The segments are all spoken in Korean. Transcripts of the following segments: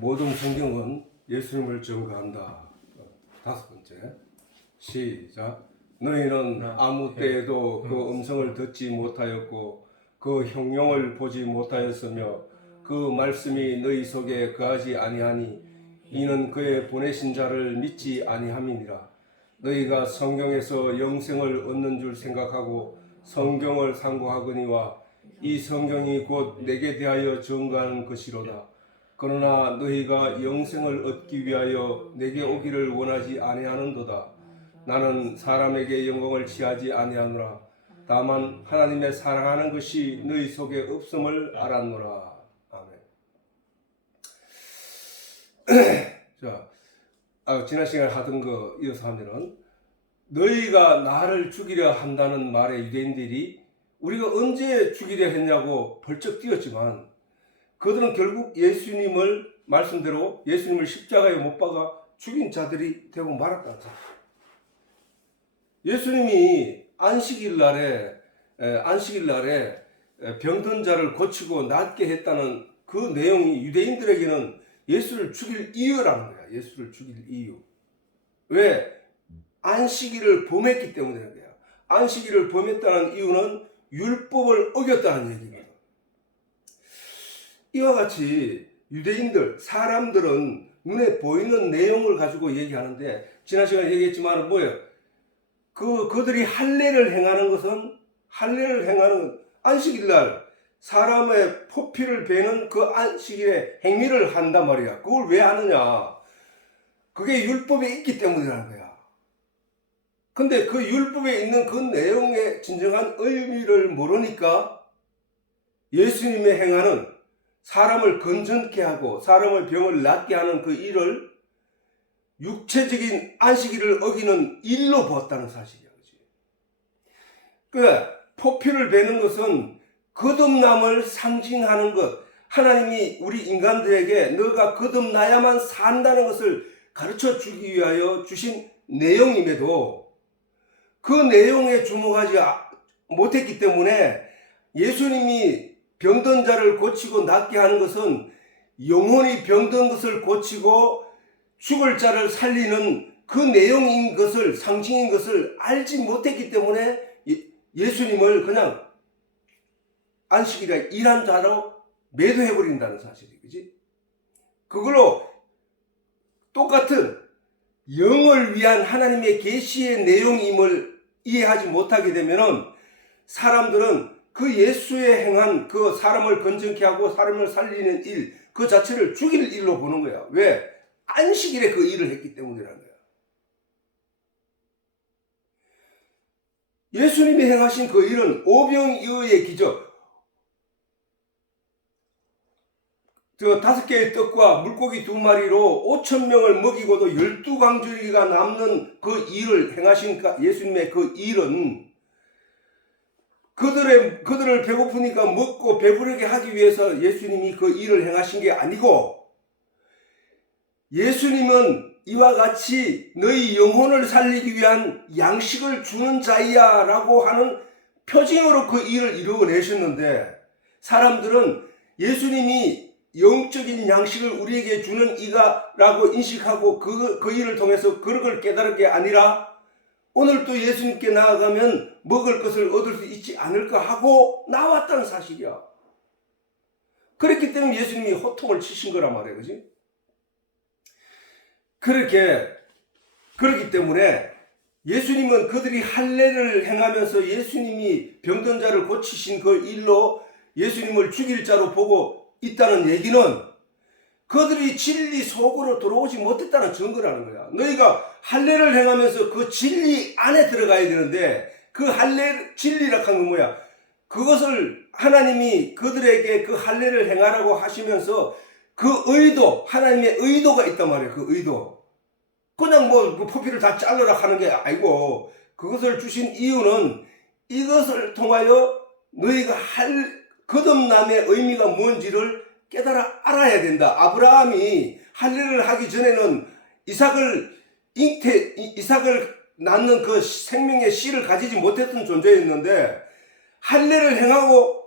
모든 성경은 예수님을 증거한다. 다섯 번째, 시작. 너희는 아무 때에도 그 음성을 듣지 못하였고 그 형용을 보지 못하였으며 그 말씀이 너희 속에 거하지 아니하니 이는 그의 보내신 자를 믿지 아니함이니라. 너희가 성경에서 영생을 얻는 줄 생각하고 성경을 상고하거니와 이 성경이 곧 내게 대하여 증거하는 것이로다. 그러나 너희가 영생을 얻기 위하여 내게 오기를 원하지 아니하는도다. 나는 사람에게 영광을 취하지 아니하노라. 다만 하나님의 사랑하는 것이 너희 속에 없음을 알았노라. 아멘. 자, 지난 시간에 하던 거 이어서 하면은, 너희가 나를 죽이려 한다는 말에 유대인들이 우리가 언제 죽이려 했냐고 벌쩍 뛰었지만, 그들은 결국 예수님을 말씀대로 예수님을 십자가에 못 박아 죽인 자들이 되고 말았다는 사실. 예수님이 안식일 날에 병든 자를 고치고 낫게 했다는 그 내용이 유대인들에게는 예수를 죽일 이유라는 거야. 예수를 죽일 이유. 왜? 안식일을 범했기 때문이라는 거야. 안식일을 범했다는 이유는 율법을 어겼다는 얘기거든. 이와 같이 유대인들, 사람들은 눈에 보이는 내용을 가지고 얘기하는데, 지난 시간에 얘기했지만 뭐예요? 그들이 할례를 행하는 것은, 안식일날 사람의 포피를 베는 그 안식일에 행위를 한단 말이야. 그걸 왜 하느냐? 그게 율법에 있기 때문이라는 거야. 근데 그 율법에 있는 그 내용의 진정한 의미를 모르니까 예수님의 행하는, 사람을 건전케 하고 사람의 병을 낫게 하는 그 일을 육체적인 안식일을 어기는 일로 보았다는 사실이야. 그러니까 포피를 베는 것은 거듭남을 상징하는 것, 하나님이 우리 인간들에게 너가 거듭나야만 산다는 것을 가르쳐 주기 위하여 주신 내용임에도 그 내용에 주목하지 못했기 때문에 예수님이 병든 자를 고치고 낫게 하는 것은 영혼이 병든 것을 고치고 죽을 자를 살리는 그 내용인 것을, 상징인 것을 알지 못했기 때문에 예수님을 그냥 안식일에 일한 자로 매도해버린다는 사실이, 그지? 그걸로 똑같은 영을 위한 하나님의 계시의 내용임을 이해하지 못하게 되면은 사람들은 그 예수의 행한 그 사람을 건전케 하고 사람을 살리는 일, 그 자체를 죽일 일로 보는 거야. 왜? 안식일에 그 일을 했기 때문이라는 거야. 예수님이 행하신 그 일은 오병이어의 기적, 5개의 떡과 물고기 2마리로 5,000명을 먹이고도 12광주리가 남는 그 일을 행하신 예수님의 그 일은 그들을 배고프니까 먹고 배부르게 하기 위해서 예수님이 그 일을 행하신 게 아니고, 예수님은 이와 같이 너희 영혼을 살리기 위한 양식을 주는 자이야 라고 하는 표징으로 그 일을 이루어내셨는데, 사람들은 예수님이 영적인 양식을 우리에게 주는 이가 라고 인식하고 그 일을 통해서 그걸 깨달은 게 아니라 오늘 또 예수님께 나아가면 먹을 것을 얻을 수 있지 않을까 하고 나왔다는 사실이야. 그렇기 때문에 예수님이 호통을 치신 거란 말이야. 그지? 그렇기 때문에 예수님은 그들이 할례를 행하면서 예수님이 병든 자를 고치신 그 일로 예수님을 죽일 자로 보고 있다는 얘기는 그들이 진리 속으로 들어오지 못했다는 증거라는 거야. 너희가 할례를 행하면서 그 진리 안에 들어가야 되는데, 그 진리라 하는 건 뭐야? 그것을 하나님이 그들에게 그 할례를 행하라고 하시면서 그 의도, 하나님의 의도가 있단 말이에요. 그 의도. 그냥 그 포피를 다 잘라라 하는 게 아니고, 그것을 주신 이유는 이것을 통하여 너희가 거듭남의 의미가 뭔지를 깨달아 알아야 된다. 아브라함이 할례를 하기 전에는 이삭을 낳는 그 생명의 씨를 가지지 못했던 존재였는데, 할례를 행하고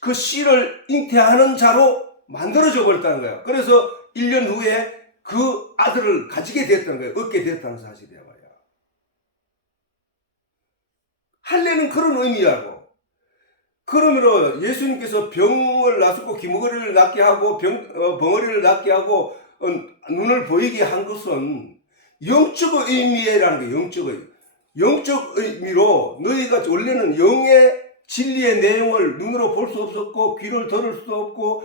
그 씨를 잉태하는 자로 만들어져 버렸다는 거야. 그래서 1년 후에 그 아들을 가지게 됐다는 거예요. 얻게 됐다는 사실이야 말이야. 할례는 그런 의미라고. 그러므로 예수님께서 병을 낫고 기머거리를 낫게 하고 벙어리를 낫게 하고 눈을 보이게 한 것은 영적 의미라는 거예요. 영적 의미로 너희가 원래는 영의 진리의 내용을 눈으로 볼 수 없었고 귀를 들을 수 없고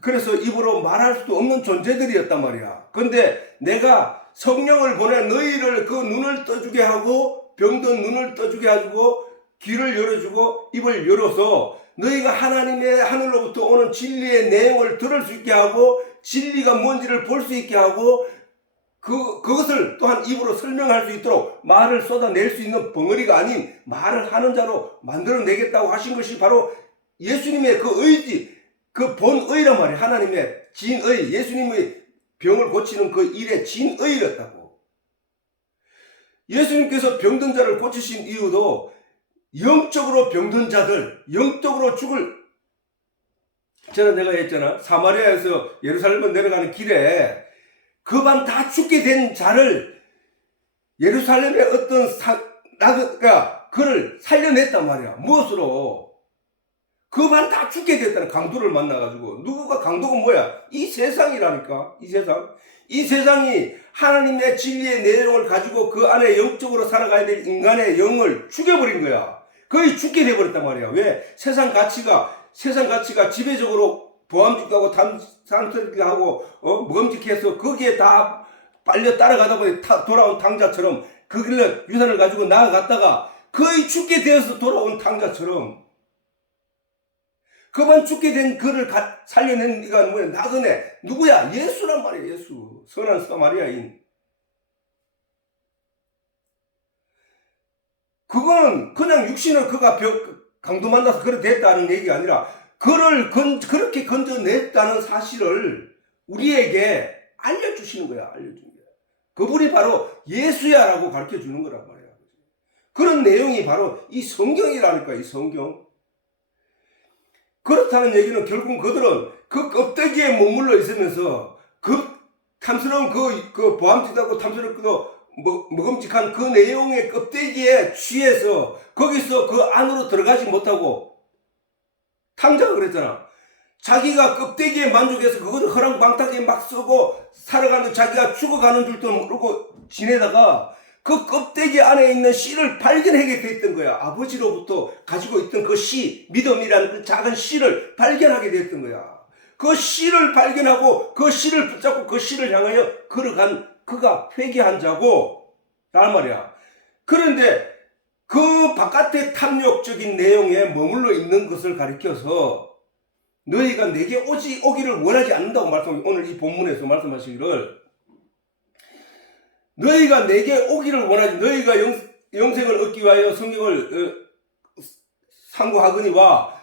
그래서 입으로 말할 수도 없는 존재들이었단 말이야. 근데 내가 성령을 보내 너희를 그 눈을 떠주게 하고 병든 눈을 떠주게 하고 귀를 열어주고 입을 열어서 너희가 하나님의 하늘로부터 오는 진리의 내용을 들을 수 있게 하고 진리가 뭔지를 볼 수 있게 하고 그것을 또한 입으로 설명할 수 있도록 말을 쏟아낼 수 있는 벙어리가 아닌 말을 하는 자로 만들어내겠다고 하신 것이 바로 예수님의 그 의지, 그 본의란 말이에요. 하나님의 진의, 예수님의 병을 고치는 그 일의 진의였다고. 예수님께서 병든 자를 고치신 이유도 영적으로 병든 자들, 영적으로 죽을, 내가 했잖아. 사마리아에서 예루살렘 내려가는 길에 그반 다 죽게 된 자를 예루살렘의 어떤 나그가 그를 살려냈단 말이야. 무엇으로? 그반 다 죽게 됐다는 강도를 만나가지고. 누구가 강도가 뭐야? 이 세상이라니까. 이 세상이 하나님의 진리의 내용을 가지고 그 안에 영적으로 살아가야 될 인간의 영을 죽여버린 거야. 거의 죽게 돼버렸단 말이야. 왜? 세상 가치가 지배적으로 보암직하고 탐스럽게하고 먹음직해서 거기에 다 빨려 따라가다 보니 돌아온 탕자처럼 그 길로 유산을 가지고 나아갔다가 거의 죽게 되어서 돌아온 탕자처럼 그만 죽게 된 그를 살려낸 네가 뭐야? 나그네 누구야? 예수란 말이야. 예수. 선한 사마리아인. 그거는 그냥 육신을 그가 강도 만나서 그래 됐다는 얘기가 아니라 그를 그렇게 건져냈다는 사실을 우리에게 알려주시는 거야. 알려주는 거야. 그분이 바로 예수야라고 가르쳐주는 거란 말이야. 그런 내용이 바로 이 성경이라니까. 이 성경. 그렇다는 얘기는 결국 그들은 그 껍데기에 머물러 있으면서 그 탐스러운 그 보암직하고 탐스럽고도 먹음직한 그 내용의 껍데기에 취해서 거기서 그 안으로 들어가지 못하고 탕자가 그랬잖아. 자기가 껍데기에 만족해서 그거를 허랑방탕하게 막 쓰고 살아가는 자기가 죽어가는 줄도 모르고 지내다가 그 껍데기 안에 있는 씨를 발견하게 됐던 거야. 아버지로부터 가지고 있던 그 씨, 믿음이라는 그 작은 씨를 발견하게 됐던 거야. 그 씨를 발견하고 그 씨를 붙잡고 그 씨를 향하여 걸어간 그가 회개한 자고 라는 말이야. 그런데 그 바깥의 탐욕적인 내용에 머물러 있는 것을 가리켜서 너희가 내게 오기를 원하지 않는다고 오늘 이 본문에서 말씀하시기를 너희가 내게 오기를 원하지 너희가 영생을 얻기 위하여 성경을 상고하거니와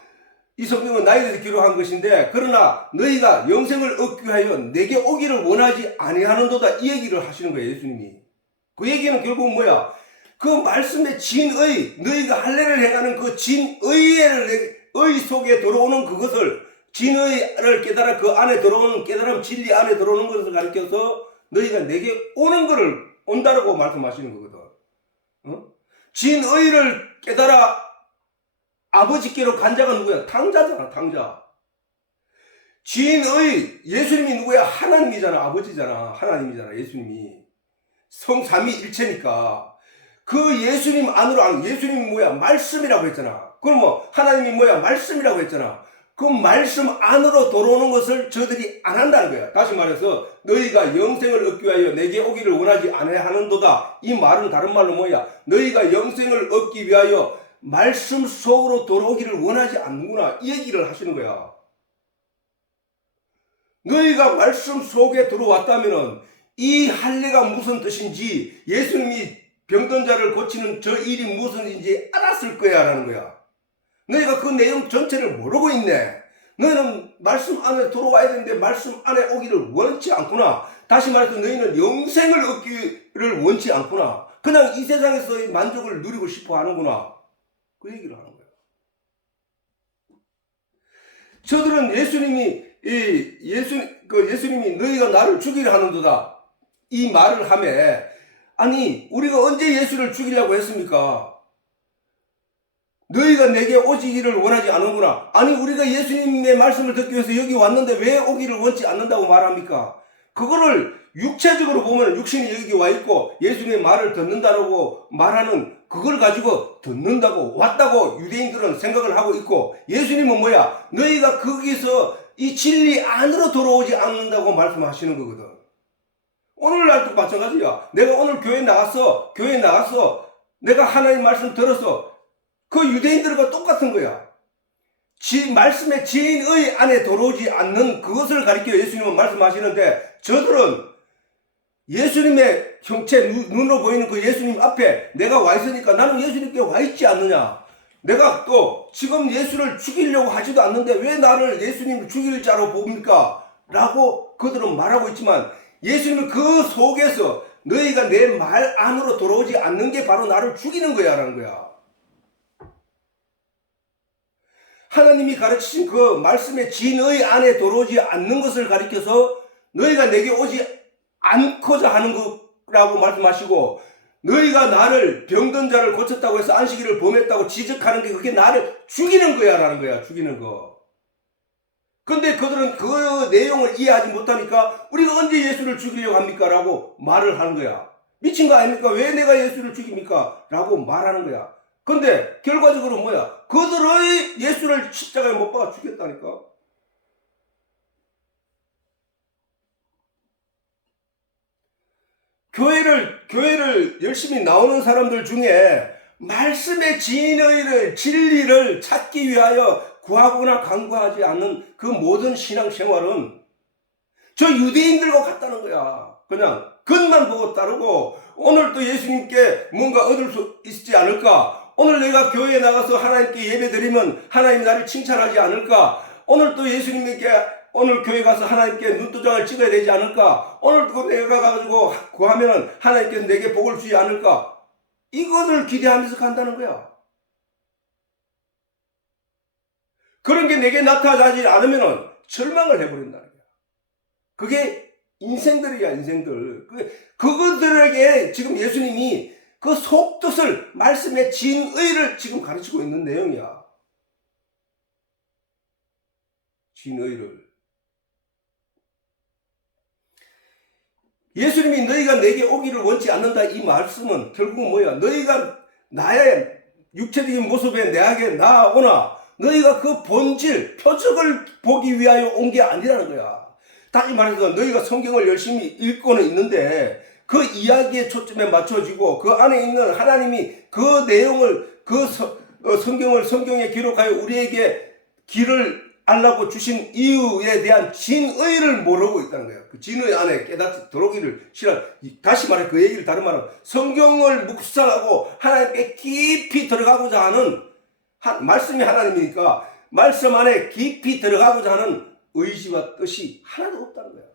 이 성경은 나에 대해서 기록한 것인데 그러나 너희가 영생을 얻기 위하여 내게 오기를 원하지 아니하는도다 이 얘기를 하시는 거예요. 예수님이. 그 얘기는 결국 뭐야? 그 말씀의 진의 너희가 할례를 행하는 그 진의의 속에 들어오는 그것을 진의를 깨달아 그 안에 들어오는 깨달음 진리 안에 들어오는 것을 가리켜서 너희가 내게 오는 것을 온다라고 말씀하시는 거거든. 진의를 깨달아 아버지께로 간 자가 누구야? 탕자잖아. 탕자. 진의 예수님이 누구야? 하나님이잖아. 아버지잖아. 하나님이잖아. 예수님이 성삼위일체니까 그 예수님 안으로 예수님이 뭐야? 말씀이라고 했잖아. 그럼 뭐 하나님이 뭐야? 말씀이라고 했잖아. 그 말씀 안으로 들어오는 것을 저들이 안 한다는 거야. 다시 말해서 너희가 영생을 얻기 위하여 내게 오기를 원하지 아니하는도다. 이 말은 다른 말로 뭐야? 너희가 영생을 얻기 위하여 말씀 속으로 들어오기를 원하지 않는구나. 이 얘기를 하시는 거야. 너희가 말씀 속에 들어왔다면은 이 할례가 무슨 뜻인지 예수님이 병든 자를 고치는 저 일이 무슨인지 알았을 거야 라는 거야. 너희가 그 내용 전체를 모르고 있네. 너희는 말씀 안에 들어와야 되는데 말씀 안에 오기를 원치 않구나. 다시 말해서 너희는 영생을 얻기를 원치 않구나. 그냥 이 세상에서의 만족을 누리고 싶어 하는구나. 그 얘기를 하는 거예요. 저들은 예수님이 예수님이 너희가 나를 죽이려 하는도다. 이 말을 하며, 아니, 우리가 언제 예수를 죽이려고 했습니까? 너희가 내게 오지기를 원하지 않는구나. 아니, 우리가 예수님의 말씀을 듣기 위해서 여기 왔는데 왜 오기를 원치 않는다고 말합니까? 그거를 육체적으로 보면 육신이 여기 와 있고 예수님의 말을 듣는다고 말하는 그걸 가지고 듣는다고 왔다고 유대인들은 생각을 하고 있고, 예수님은 뭐야? 너희가 거기서 이 진리 안으로 들어오지 않는다고 말씀하시는 거거든. 오늘날도 마찬가지야. 내가 오늘 교회 나갔어. 내가 하나님 말씀 들었어. 그 유대인들과 똑같은 거야. 말씀의 진의 안에 들어오지 않는 그것을 가리켜 예수님은 말씀하시는데, 저들은 예수님의 형체, 눈으로 보이는 그 예수님 앞에 내가 와 있으니까 나는 예수님께 와 있지 않느냐. 내가 또 지금 예수를 죽이려고 하지도 않는데 왜 나를 예수님을 죽일 자로 봅니까? 라고 그들은 말하고 있지만, 예수님은 그 속에서 너희가 내 말 안으로 들어오지 않는 게 바로 나를 죽이는 거야 라는 거야. 하나님이 가르치신 그 말씀의 진의 안에 들어오지 않는 것을 가리켜서 너희가 내게 오지 않고자 하는 거라고 말씀하시고, 너희가 나를 병든 자를 고쳤다고 해서 안식일을 범했다고 지적하는 게 그게 나를 죽이는 거야 라는 거야. 죽이는 거. 근데 그들은 그 내용을 이해하지 못하니까 우리가 언제 예수를 죽이려고 합니까? 라고 말을 하는 거야. 미친 거 아닙니까? 왜 내가 예수를 죽입니까? 라고 말하는 거야. 근데 결과적으로 뭐야? 그들의 예수를 십자가에 못 박아 죽였다니까. 교회를 열심히 나오는 사람들 중에 말씀의 진리를 찾기 위하여 구하거나 간구하지 않는 그 모든 신앙생활은 저 유대인들과 같다는 거야. 그냥 겉만 보고 따르고, 오늘 또 예수님께 뭔가 얻을 수 있지 않을까? 오늘 내가 교회에 나가서 하나님께 예배 드리면 하나님이 나를 칭찬하지 않을까? 오늘 또 예수님께 오늘 교회 가서 하나님께 눈도장을 찍어야 되지 않을까? 오늘 또 내가 가지고 구하면 하나님께서 내게 복을 주지 않을까? 이것을 기대하면서 간다는 거야. 그런 게 내게 나타나지 않으면 절망을 해버린다는 거야. 그게 인생들이야, 인생들. 그것들에게 지금 예수님이 그 속뜻을, 말씀의 진의를 지금 가르치고 있는 내용이야. 진의를. 예수님이 너희가 내게 오기를 원치 않는다 이 말씀은 결국 뭐야? 너희가 나의 육체적인 모습에 내게 나오나 너희가 그 본질, 표적을 보기 위하여 온 게 아니라는 거야. 다시 말해서 너희가 성경을 열심히 읽고는 있는데 그 이야기에 초점에 맞춰지고 그 안에 있는 하나님이 그 내용을, 성경에 기록하여 우리에게 길을 알라고 주신 이유에 대한 진의를 모르고 있다는 거예요. 그 진의 안에 깨닫지 들어오기를 싫어. 다시 말해 그 얘기를 다른 말은 성경을 묵상하고 하나님께 깊이 들어가고자 하는 말씀이 하나님이니까 말씀 안에 깊이 들어가고자 하는 의지와 뜻이 하나도 없다는 거예요.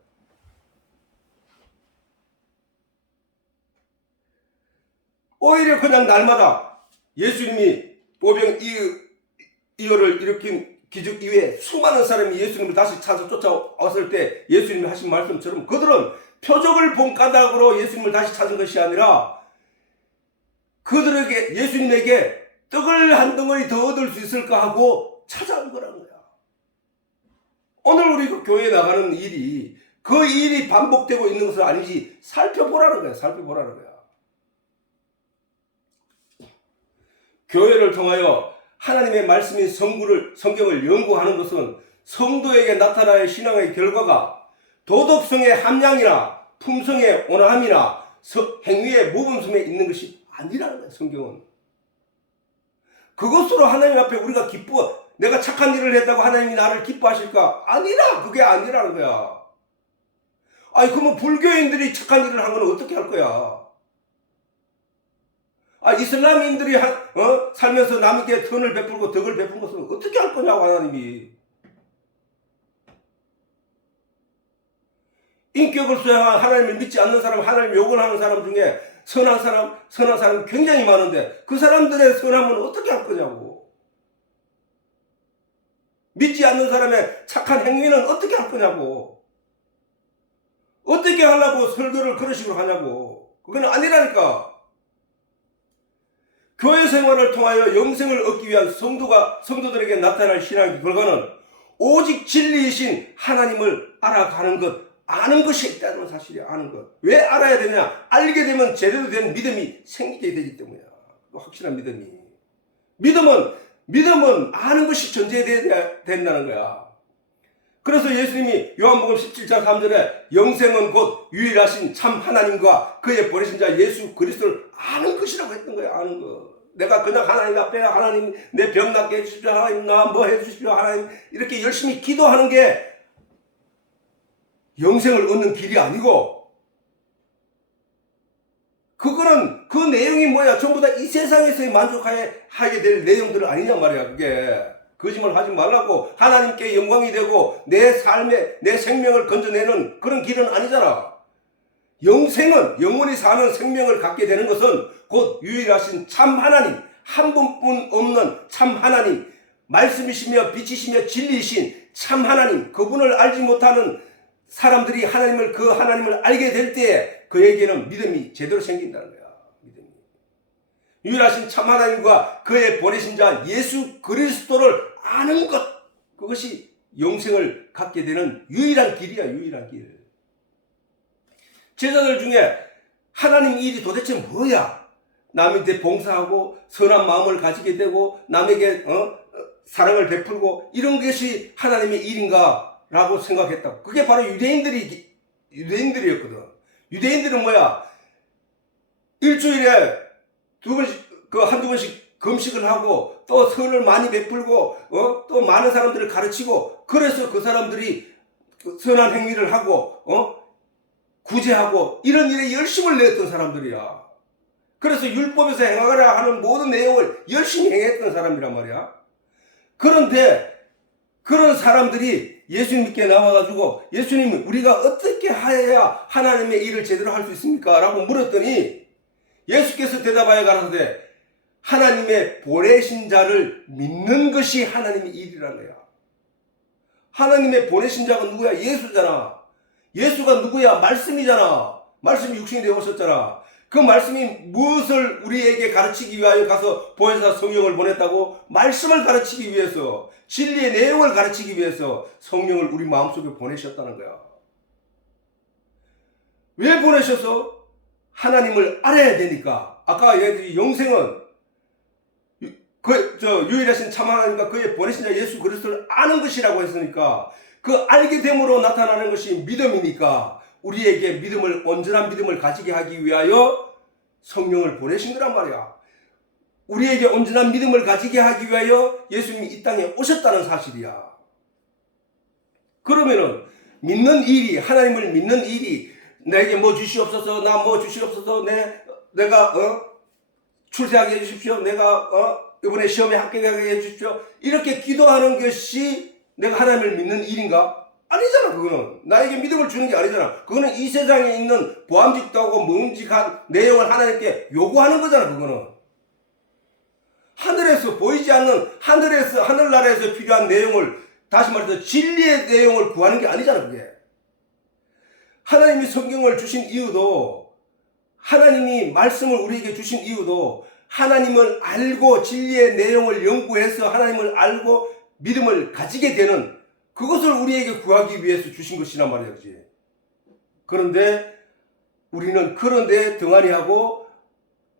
오히려 그냥 날마다 예수님이 오병이어를 일으킨 기적 이후에 수많은 사람이 예수님을 다시 찾아 쫓아왔을 때 예수님이 하신 말씀처럼 그들은 표적을 본 까닭으로 예수님을 다시 찾은 것이 아니라 그들에게 예수님에게 떡을 한 덩어리 더 얻을 수 있을까 하고 찾아온 거라는 거야. 오늘 우리 교회에 나가는 일이 그 일이 반복되고 있는 것은 아니지 살펴보라는 거야. 살펴보라는 거야. 교회를 통하여 하나님의 말씀인 성경을 연구하는 것은 성도에게 나타나야 신앙의 결과가 도덕성의 함량이나 품성의 온화함이나 행위의 모범성에 있는 것이 아니라는 거예요. 성경은. 그것으로 하나님 앞에 우리가 내가 착한 일을 했다고 하나님이 나를 기뻐하실까? 아니라. 그게 아니라는 거야. 아니 그러면 불교인들이 착한 일을 한 건 어떻게 할 거야? 이슬람인들이 살면서 남에게 선을 베풀고 덕을 베푼 것은 어떻게 할 거냐고 하나님이. 인격을 수행한 하나님을 믿지 않는 사람, 하나님 욕을 하는 사람 중에 선한 사람 굉장히 많은데 그 사람들의 선함은 어떻게 할 거냐고. 믿지 않는 사람의 착한 행위는 어떻게 할 거냐고. 어떻게 하려고 설교를 그런 식으로 하냐고. 그건 아니라니까. 교회 생활을 통하여 영생을 얻기 위한 성도들에게 나타날 신앙의 결과는 오직 진리이신 하나님을 알아가는 것, 아는 것이 있다는 사실이야. 아는 것. 왜 알아야 되냐? 알게 되면 제대로 된 믿음이 생기게 되기 때문이야. 확실한 믿음이. 믿음은 아는 것이 전제되어야 된다는 거야. 그래서 예수님이 요한복음 17장 3절에 영생은 곧 유일하신 참 하나님과 그의 보내신 자 예수 그리스도를 아는 것이라고 했던 거야. 아는 것. 내가 그냥 하나님 앞에 하나님 내 병 낫게 해주십시오. 하나님 나 뭐 해주십시오. 하나님 이렇게 열심히 기도하는 게 영생을 얻는 길이 아니고, 그거는 그 내용이 뭐야? 전부 다 이 세상에서 만족하게 될 내용들 아니냐 말이야. 그게 거짓말 하지 말라고. 하나님께 영광이 되고 내 삶에 내 생명을 건져내는 그런 길은 아니잖아. 영생은 영원히 사는 생명을 갖게 되는 것은 곧 유일하신 참 하나님, 한 분뿐 없는 참 하나님, 말씀이시며 빛이시며 진리이신 참 하나님, 그분을 알지 못하는 사람들이 그 하나님을 알게 될 때에 그에게는 믿음이 제대로 생긴다는 거야. 믿음이. 유일하신 참 하나님과 그의 보내신 자 예수 그리스도를 아는 것, 그것이 영생을 갖게 되는 유일한 길이야. 유일한 길. 제자들 중에 하나님 일이 도대체 뭐야? 남한테 봉사하고 선한 마음을 가지게 되고 남에게 사랑을 베풀고 이런 것이 하나님의 일인가? 라고 생각했다. 그게 바로 유대인들이었거든. 유대인들은 뭐야? 일주일에 한두 번씩 금식을 하고 또 선을 많이 베풀고 또 많은 사람들을 가르치고, 그래서 그 사람들이 선한 행위를 하고 구제하고 이런 일에 열심을 내었던 사람들이야. 그래서 율법에서 행하라 하는 모든 내용을 열심히 행했던 사람이란 말이야. 그런데 그런 사람들이 예수님께 나와가지고 예수님, 우리가 어떻게 해야 하나님의 일을 제대로 할 수 있습니까? 라고 물었더니 예수께서 대답하여 가라사대 하나님의 보내신 자를 믿는 것이 하나님의 일이라는 거야. 하나님의 보내신 자가 누구야? 예수잖아. 예수가 누구야? 말씀이잖아. 말씀이 육신이 되어 오셨잖아. 그 말씀이 무엇을 우리에게 가르치기 위하여 가서 보혜사 성령을 보냈다고? 말씀을 가르치기 위해서, 진리의 내용을 가르치기 위해서 성령을 우리 마음속에 보내셨다는 거야. 왜 보내셔서? 하나님을 알아야 되니까. 아까 얘들이 영생은 유일하신 참 하나님과 그의 보내신 자 예수 그리스도를 아는 것이라고 했으니까, 그 알게 됨으로 나타나는 것이 믿음이니까 우리에게 온전한 믿음을 가지게 하기 위하여 성령을 보내신 거란 말이야. 우리에게 온전한 믿음을 가지게 하기 위하여 예수님이 이 땅에 오셨다는 사실이야. 그러면은 하나님을 믿는 일이, 내게 뭐 주시옵소서, 나 뭐 주시옵소서, 내가 출세하게 해주십시오, 내가 이번에 시험에 합격하게 해주십시오, 이렇게 기도하는 것이 내가 하나님을 믿는 일인가? 아니잖아. 그거는 나에게 믿음을 주는 게 아니잖아. 그거는 이 세상에 있는 보암직도 하고 묵직한 내용을 하나님께 요구하는 거잖아. 그거는 하늘에서 보이지 않는 하늘나라에서 필요한 내용을, 다시 말해서 진리의 내용을 구하는 게 아니잖아. 그게 하나님이 성경을 주신 이유도, 하나님이 말씀을 우리에게 주신 이유도 하나님을 알고 진리의 내용을 연구해서 하나님을 알고 믿음을 가지게 되는 그것을 우리에게 구하기 위해서 주신 것이란 말이야. 그렇지? 그런데 우리는 그런데 등한히하고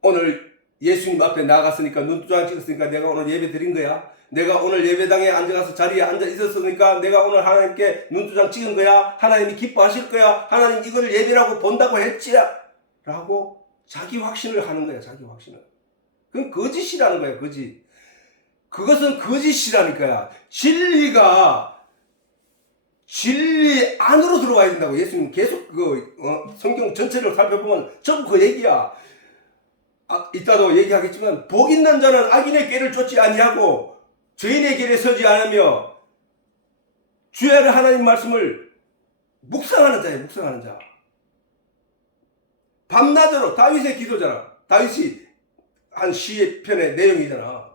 오늘 예수님 앞에 나갔으니까, 눈두장 찍었으니까 내가 오늘 예배 드린 거야. 내가 오늘 예배당에 앉아가서 자리에 앉아 있었으니까 내가 오늘 하나님께 눈두장 찍은 거야. 하나님이 기뻐하실 거야. 하나님 이거를 예배라고 본다고 했지 라고 자기 확신을 하는 거야. 자기 확신을. 그건 거짓이라는 거야. 거짓. 그것은 거짓이라니까요. 진리 안으로 들어와야 된다고. 예수님 계속 성경 전체를 살펴보면 전부 그 얘기야. 이따도 얘기하겠지만, 복 있는 자는 악인의 꾀를 쫓지 아니하고 죄인의 길에 서지 않으며 주의 하나님 말씀을 묵상하는 자예요. 묵상하는 자. 밤낮으로. 다윗의 기도잖아. 다윗이 한 시의 편의 내용이잖아.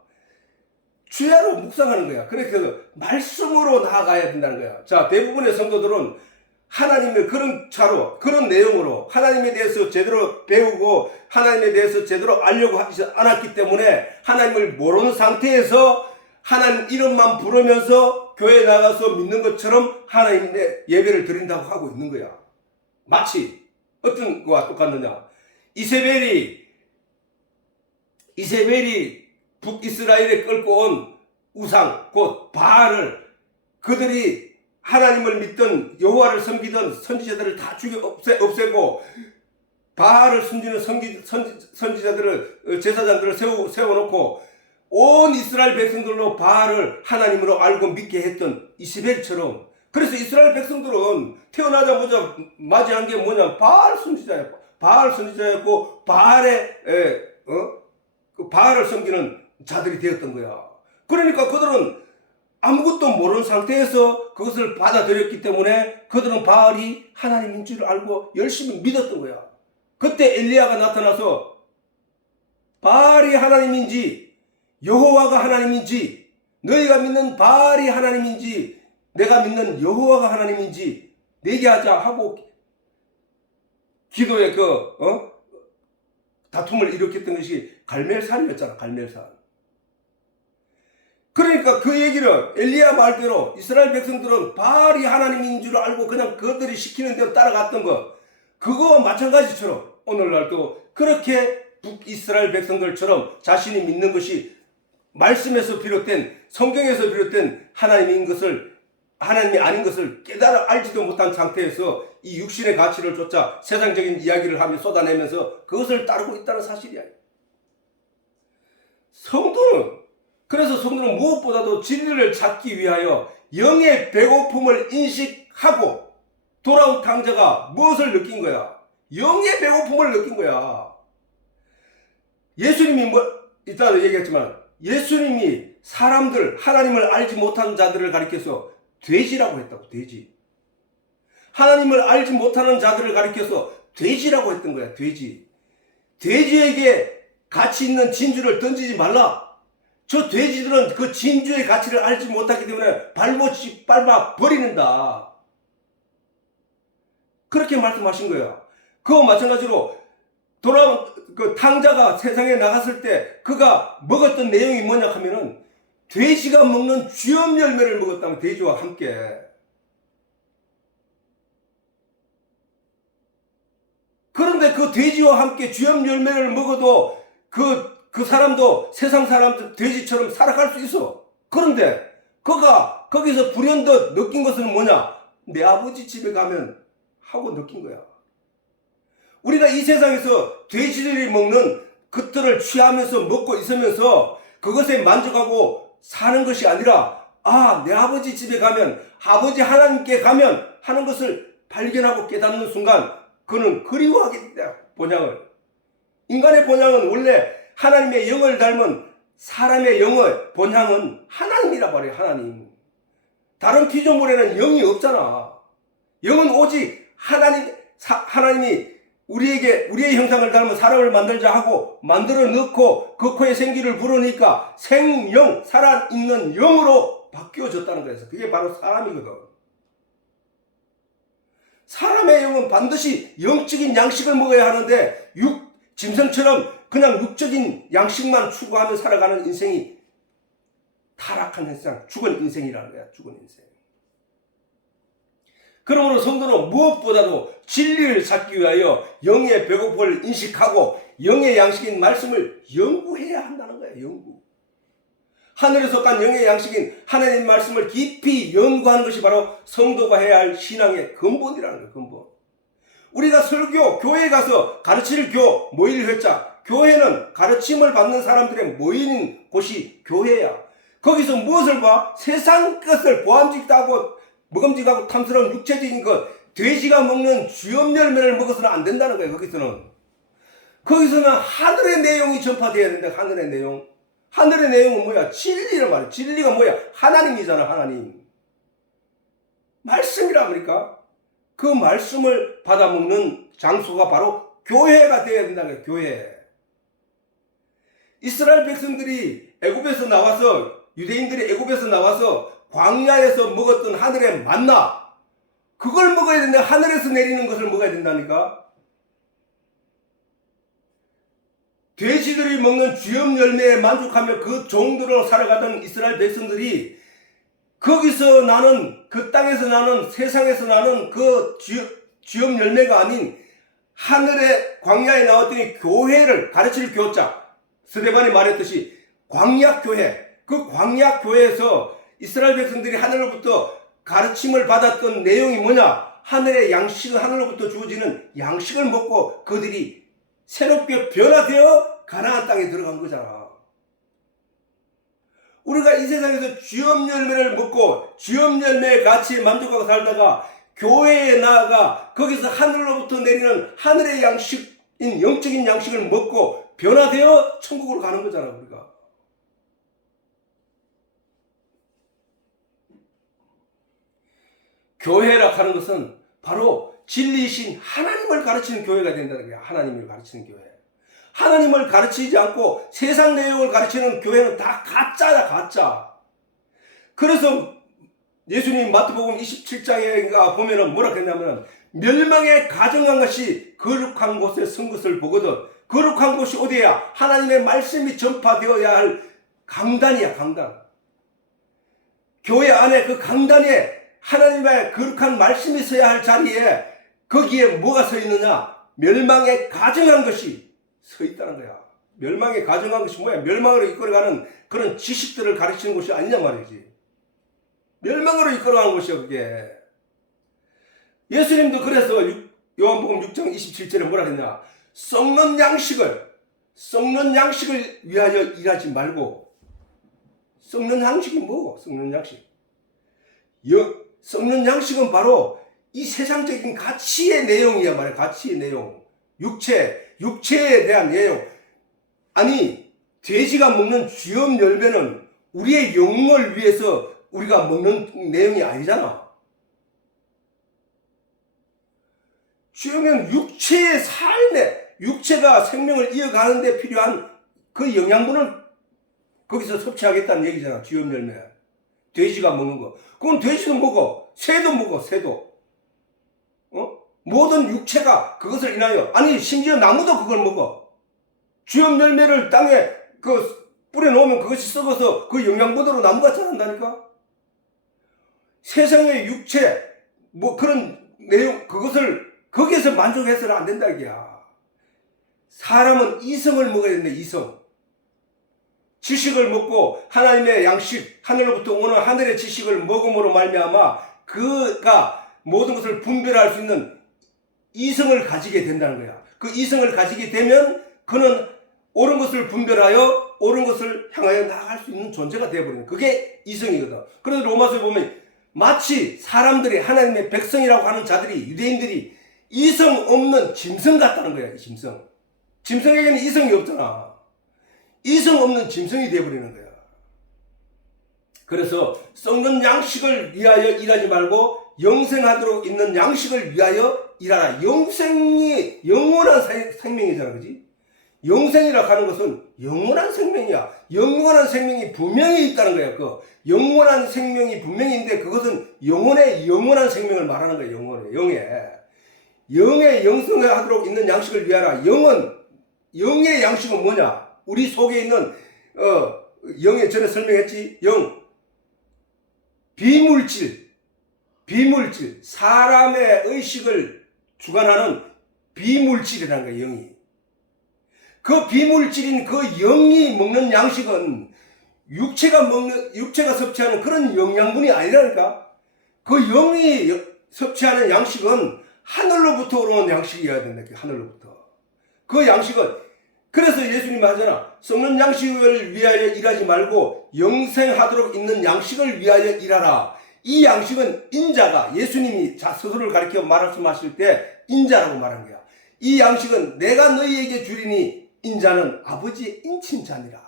주야로 묵상하는 거야. 그래서 말씀으로 나아가야 된다는 거야. 자, 대부분의 성도들은 하나님의 그런 차로, 그런 내용으로 하나님에 대해서 제대로 배우고 하나님에 대해서 제대로 알려고 하지 않았기 때문에 하나님을 모르는 상태에서 하나님 이름만 부르면서 교회에 나가서 믿는 것처럼 하나님의 예배를 드린다고 하고 있는 거야. 마치 어떤 거와 똑같느냐. 이세벨이 북이스라엘에 끌고 온 우상 곧 바알을 그들이 하나님을 믿던 여호와를 섬기던 선지자들을 다 죽여 없애고 바알을 숨기는 선지자들을 제사장들을 세워놓고 온 이스라엘 백성들로 바알을 하나님으로 알고 믿게 했던 이세벨처럼, 그래서 이스라엘 백성들은 태어나자마자 맞이한 게 뭐냐, 바알 선지자였고 바알의 그 바알을 섬기는 자들이 되었던 거야. 그러니까 그들은 아무것도 모르는 상태에서 그것을 받아들였기 때문에 그들은 바알이 하나님인 줄 알고 열심히 믿었던 거야. 그때 엘리야가 나타나서 바알이 하나님인지 여호와가 하나님인지, 너희가 믿는 바알이 하나님인지 내가 믿는 여호와가 하나님인지 내게 하자 하고 기도의 다툼을 일으켰던 것이 갈멜산이었잖아. 갈멜산. 그러니까 그 얘기를 엘리야 말대로 이스라엘 백성들은 바알이 하나님인 줄 알고 그냥 그들이 시키는 대로 따라갔던 거, 그거와 마찬가지처럼 오늘날도 그렇게 북이스라엘 백성들처럼 자신이 믿는 것이 말씀에서 비롯된, 성경에서 비롯된 하나님인 것을, 하나님이 아닌 것을 깨달아 알지도 못한 상태에서 이 육신의 가치를 쫓아 세상적인 이야기를 하며 쏟아내면서 그것을 따르고 있다는 사실이야. 그래서 성도는 무엇보다도 진리를 찾기 위하여 영의 배고픔을 인식하고 돌아온 탕자가 무엇을 느낀 거야? 영의 배고픔을 느낀 거야. 예수님이 이따가 얘기했지만 예수님이 사람들, 하나님을 알지 못하는 자들을 가리켜서 돼지라고 했다고. 돼지. 하나님을 알지 못하는 자들을 가리켜서 돼지라고 했던 거야. 돼지. 돼지에게 가치 있는 진주를 던지지 말라. 저 돼지들은 그 진주의 가치를 알지 못하기 때문에 발못이 밟아 버리는다. 그렇게 말씀하신 거야. 그와 마찬가지로 돌아온 그 탕자가 세상에 나갔을 때 그가 먹었던 내용이 뭐냐 하면은 돼지가 먹는 쥐엄 열매를 먹었다면, 돼지와 함께. 그런데 그 돼지와 함께 쥐엄 열매를 먹어도 그 사람도 세상 사람들 돼지처럼 살아갈 수 있어. 그런데 그가 거기서 불현듯 느낀 것은 뭐냐? 내 아버지 집에 가면 하고 느낀 거야. 우리가 이 세상에서 돼지들이 먹는 것들을 취하면서 먹고 있으면서 그것에 만족하고 사는 것이 아니라, 내 아버지 집에 가면, 아버지 하나님께 가면 하는 것을 발견하고 깨닫는 순간 그는 그리워하게 된다. 본향을. 인간의 본향은 원래 하나님의 영을 닮은 사람의 영의 본향은 하나님이라 말해요. 하나님. 다른 피조물에는 영이 없잖아. 영은 오직 하나님이 우리의 형상을 닮은 사람을 만들자 하고 만들어 넣고 그 코에 생기를 불으니까 생영, 살아있는 영으로 바뀌어졌다는 거예요. 그게 바로 사람이거든. 사람의 영은 반드시 영적인 양식을 먹어야 하는데 짐승처럼 그냥 육적인 양식만 추구하며 살아가는 인생이 타락한 인생, 죽은 인생이라는 거야. 죽은 인생. 그러므로 성도는 무엇보다도 진리를 찾기 위하여 영의 배고픔을 인식하고 영의 양식인 말씀을 연구해야 한다는 거예요. 연구. 하늘에 속한 영의 양식인 하나님 말씀을 깊이 연구하는 것이 바로 성도가 해야 할 신앙의 근본이라는 거예요. 근본. 우리가 설교, 교회에 가서 가르칠 모일 회자. 교회는 가르침을 받는 사람들의 모이는 곳이 교회야. 거기서 무엇을 봐? 세상 것을 보암직하고 먹음직하고 탐스러운 육체적인 것, 돼지가 먹는 쥐엄 열매를 먹어서는 안 된다는 거예요. 거기서는 하늘의 내용이 전파되어야 된다. 하늘의 내용. 하늘의 내용은 뭐야? 진리란 말이야. 진리가 뭐야? 하나님이잖아. 하나님. 말씀이라 그러니까 그 말씀을 받아먹는 장소가 바로 교회가 되어야 된다는 거예요. 교회. 이스라엘 백성들이 애굽에서 나와서 유대인들이 애굽에서 나와서 광야에서 먹었던 하늘의 만나, 그걸 먹어야 된다. 하늘에서 내리는 것을 먹어야 된다니까. 돼지들이 먹는 쥐염 열매에 만족하며 그 종들로 살아가던 이스라엘 백성들이 거기서 나는, 그 땅에서 나는, 세상에서 나는 그 쥐염 열매가 아닌 하늘의 광야에 나왔더니 교회를 가르칠 교자, 스데반이 말했듯이 광야교회, 그 광야교회에서 이스라엘 백성들이 하늘로부터 가르침을 받았던 내용이 뭐냐? 하늘의 양식은, 하늘로부터 주어지는 양식을 먹고 그들이 새롭게 변화되어 가나안 땅에 들어간 거잖아. 우리가 이 세상에서 쥐염 열매를 먹고 쥐염 열매의 가치에 만족하고 살다가 교회에 나아가 거기서 하늘로부터 내리는 하늘의 양식인 영적인 양식을 먹고 변화되어 천국으로 가는 거잖아, 우리가. 교회라 하는 것은 바로 진리이신 하나님을 가르치는 교회가 된다는 거야. 하나님을 가르치는 교회. 하나님을 가르치지 않고 세상 내용을 가르치는 교회는 다 가짜야, 가짜. 그래서 예수님 마태복음 27장에 보면은 뭐라 했냐면, 멸망에 가증한 것이 거룩한 곳에 선 것을 보거든. 거룩한 곳이 어디야? 하나님의 말씀이 전파되어야 할 강단이야, 강단. 교회 안에 그 강단에 하나님의 거룩한 말씀이 서야 할 자리에 거기에 뭐가 서 있느냐? 멸망에 가증한 것이 서 있다는 거야. 멸망에 가증한 것이 뭐야? 멸망으로 이끌어가는 그런 지식들을 가르치는 곳이 아니냐 말이지. 멸망으로 이끌어가는 곳이야, 그게. 예수님도 그래서 요한복음 6장 27절에 뭐라 했냐? 썩는 양식을 위하여 일하지 말고. 썩는 양식이 뭐고? 썩는 양식. 썩는 양식은 바로 이 세상적인 가치의 내용이야 말이야. 가치의 내용. 육체에 대한 내용. 아니, 돼지가 먹는 쥐염 열매는 우리의 영을 위해서 우리가 먹는 내용이 아니잖아. 쥐염은 육체의 삶에, 육체가 생명을 이어가는 데 필요한 그 영양분을 거기서 섭취하겠다는 얘기잖아. 쥐염 열매. 돼지가 먹는 거. 그건 돼지도 먹어. 새도 먹어, 새도. 모든 육체가 그것을 인하여, 아니, 심지어 나무도 그걸 먹어. 쥐염 열매를 땅에 뿌려 놓으면 그것이 썩어서 그 영양분으로 나무가 자란다니까? 세상의 육체, 그런 내용, 그것을, 거기에서 만족해서는 안 된다, 이게야. 사람은 이성을 먹어야 된다, 이성. 지식을 먹고 하나님의 양식, 하늘로부터 오는 하늘의 지식을 먹음으로 말미암아 그가 모든 것을 분별할 수 있는 이성을 가지게 된다는 거야. 그 이성을 가지게 되면 그는 옳은 것을 분별하여 옳은 것을 향하여 나아갈 수 있는 존재가 되어버리는, 그게 이성이거든. 그래서 로마서에 보면 마치 사람들이, 하나님의 백성이라고 하는 자들이, 유대인들이 이성 없는 짐승 같다는 거야. 짐승. 짐승에게는 이성이 없잖아. 이성 없는 짐승이 되어버리는 거야. 그래서 썩는 양식을 위하여 일하지 말고 영생하도록 있는 양식을 위하여 일하라. 영생이 영원한 생명이잖아, 그지? 영생이라고 하는 것은 영원한 생명이야. 영원한 생명이 분명히 있다는 거야. 그 영원한 생명이 분명히 있는데 그것은 영혼의 영원한 생명을 말하는 거야. 영의 영생하도록 있는 양식을 위하라. 영의 양식은 뭐냐? 우리 속에 있는 영의, 전에 설명했지? 비물질, 사람의 의식을 주관하는 비물질이라는 거야, 영이. 그 비물질인 그 영이 먹는 양식은 육체가 섭취하는 그런 영양분이 아니라니까. 그 영이 섭취하는 양식은 하늘로부터 오는 양식이어야 된다. 하늘로부터. 그 양식은, 그래서 예수님이 하잖아. 썩는 양식을 위하여 일하지 말고 영생하도록 있는 양식을 위하여 일하라. 이 양식은 인자가, 예수님이 스스로를 가리켜 말씀하실 때 인자라고 말한 거야. 이 양식은 내가 너희에게 주리니 인자는 아버지의 인친자니라.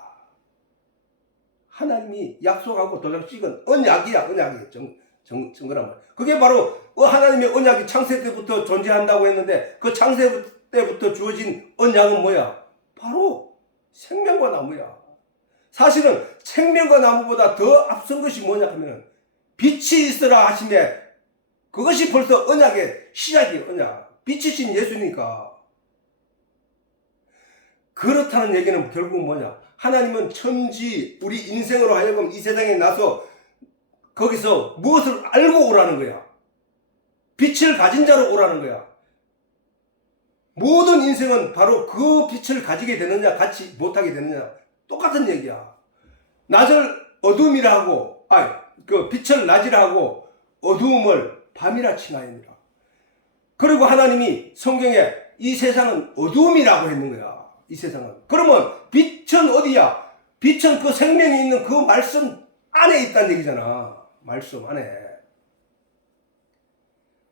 하나님이 약속하고 도장 찍은 언약이야. 정거란 말. 그게 바로 하나님의 언약이 창세 때부터 존재한다고 했는데, 그 창세 때부터 주어진 언약은 뭐야? 바로 생명과 나무야. 사실은 생명과 나무보다 더 앞선 것이 뭐냐 하면 빛이 있으라 하시며 그것이 벌써 언약의 시작이에요. 언약. 빛이신 예수니까. 그렇다는 얘기는 결국 뭐냐? 하나님은 천지 우리 인생으로 하여금 이 세상에 나서 거기서 무엇을 알고 오라는 거야. 빛을 가진 자로 오라는 거야. 모든 인생은 바로 그 빛을 가지게 되느냐 갖지 못하게 되느냐 똑같은 얘기야. 낮을 어둠이라 하고 그 빛을 낮이라 하고 어두움을 밤이라 칭하였느니라. 그리고 하나님이 성경에 이 세상은 어둠이라고 했는 거야. 이 세상은. 그러면 빛은 어디야? 빛은 그 생명이 있는 그 말씀 안에 있다는 얘기잖아. 말씀 안에.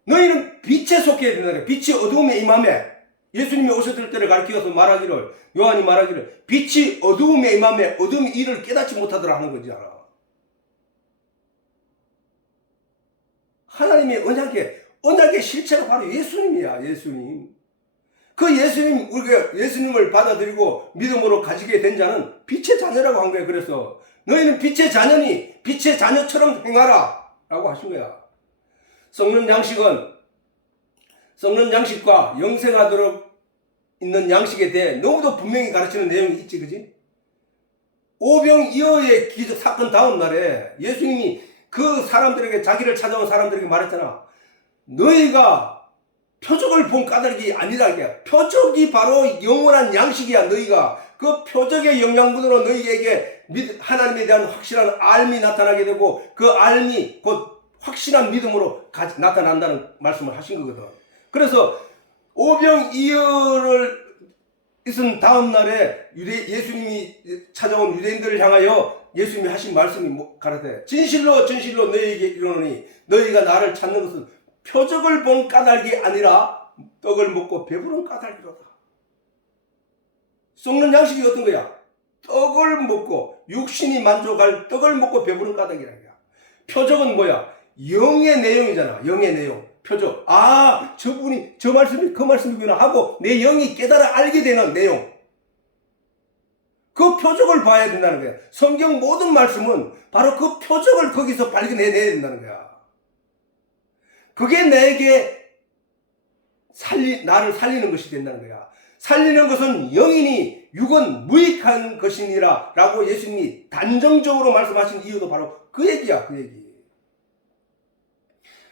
너희는 빛에 속해야 된다. 빛이 어두움에 임하며 예수님이 오셨을 때를 가리켜서 말하기를 요한이 말하기를 빛이 어두움에 임하며 어둠이 이를 깨닫지 못하더라 하는 거잖아. 하나님의 언약의 실체가 바로 예수님이야. 예수님. 그 예수님, 우리가 예수님을 받아들이고 믿음으로 가지게 된 자는 빛의 자녀라고 한 거예요. 그래서 너희는 빛의 자녀니 빛의 자녀처럼 행하라 라고 하신 거야. 썩는 양식과 영생하도록 있는 양식에 대해 너무도 분명히 가르치는 내용이 있지, 그지? 오병이어의 기적 사건 다음 날에 예수님이 그 사람들에게, 자기를 찾아온 사람들에게 말했잖아. 너희가 표적을 본 까닭이 아니라 이게 표적이 바로 영원한 양식이야. 너희가 그 표적의 영양분으로 너희에게 하나님에 대한 확실한 알미 나타나게 되고 그 알미 곧 확실한 믿음으로 나타난다는 말씀을 하신 거거든. 그래서 오병이어를 있은 다음 날에 예수님이 찾아온 유대인들을 향하여 예수님이 하신 말씀이 가라사대 진실로 진실로 너희에게 이르노니 너희가 나를 찾는 것은 표적을 본 까닭이 아니라 떡을 먹고 배부른 까닭이로다. 썩는 양식이 어떤 거야? 떡을 먹고 육신이 만족할 떡을 먹고 배부른 까닭이라. 표적은 뭐야? 영의 내용이잖아. 영의 내용. 표적. 저분이 저 말씀이 그 말씀이구나 하고 내 영이 깨달아 알게 되는 내용. 그 표적을 봐야 된다는 거야. 성경 모든 말씀은 바로 그 표적을 거기서 발견해내야 된다는 거야. 그게 내게 나를 살리는 것이 된다는 거야. 살리는 것은 영이니 육은 무익한 것이니라 라고 예수님이 단정적으로 말씀하신 이유도 바로 그 얘기야. 그 얘기.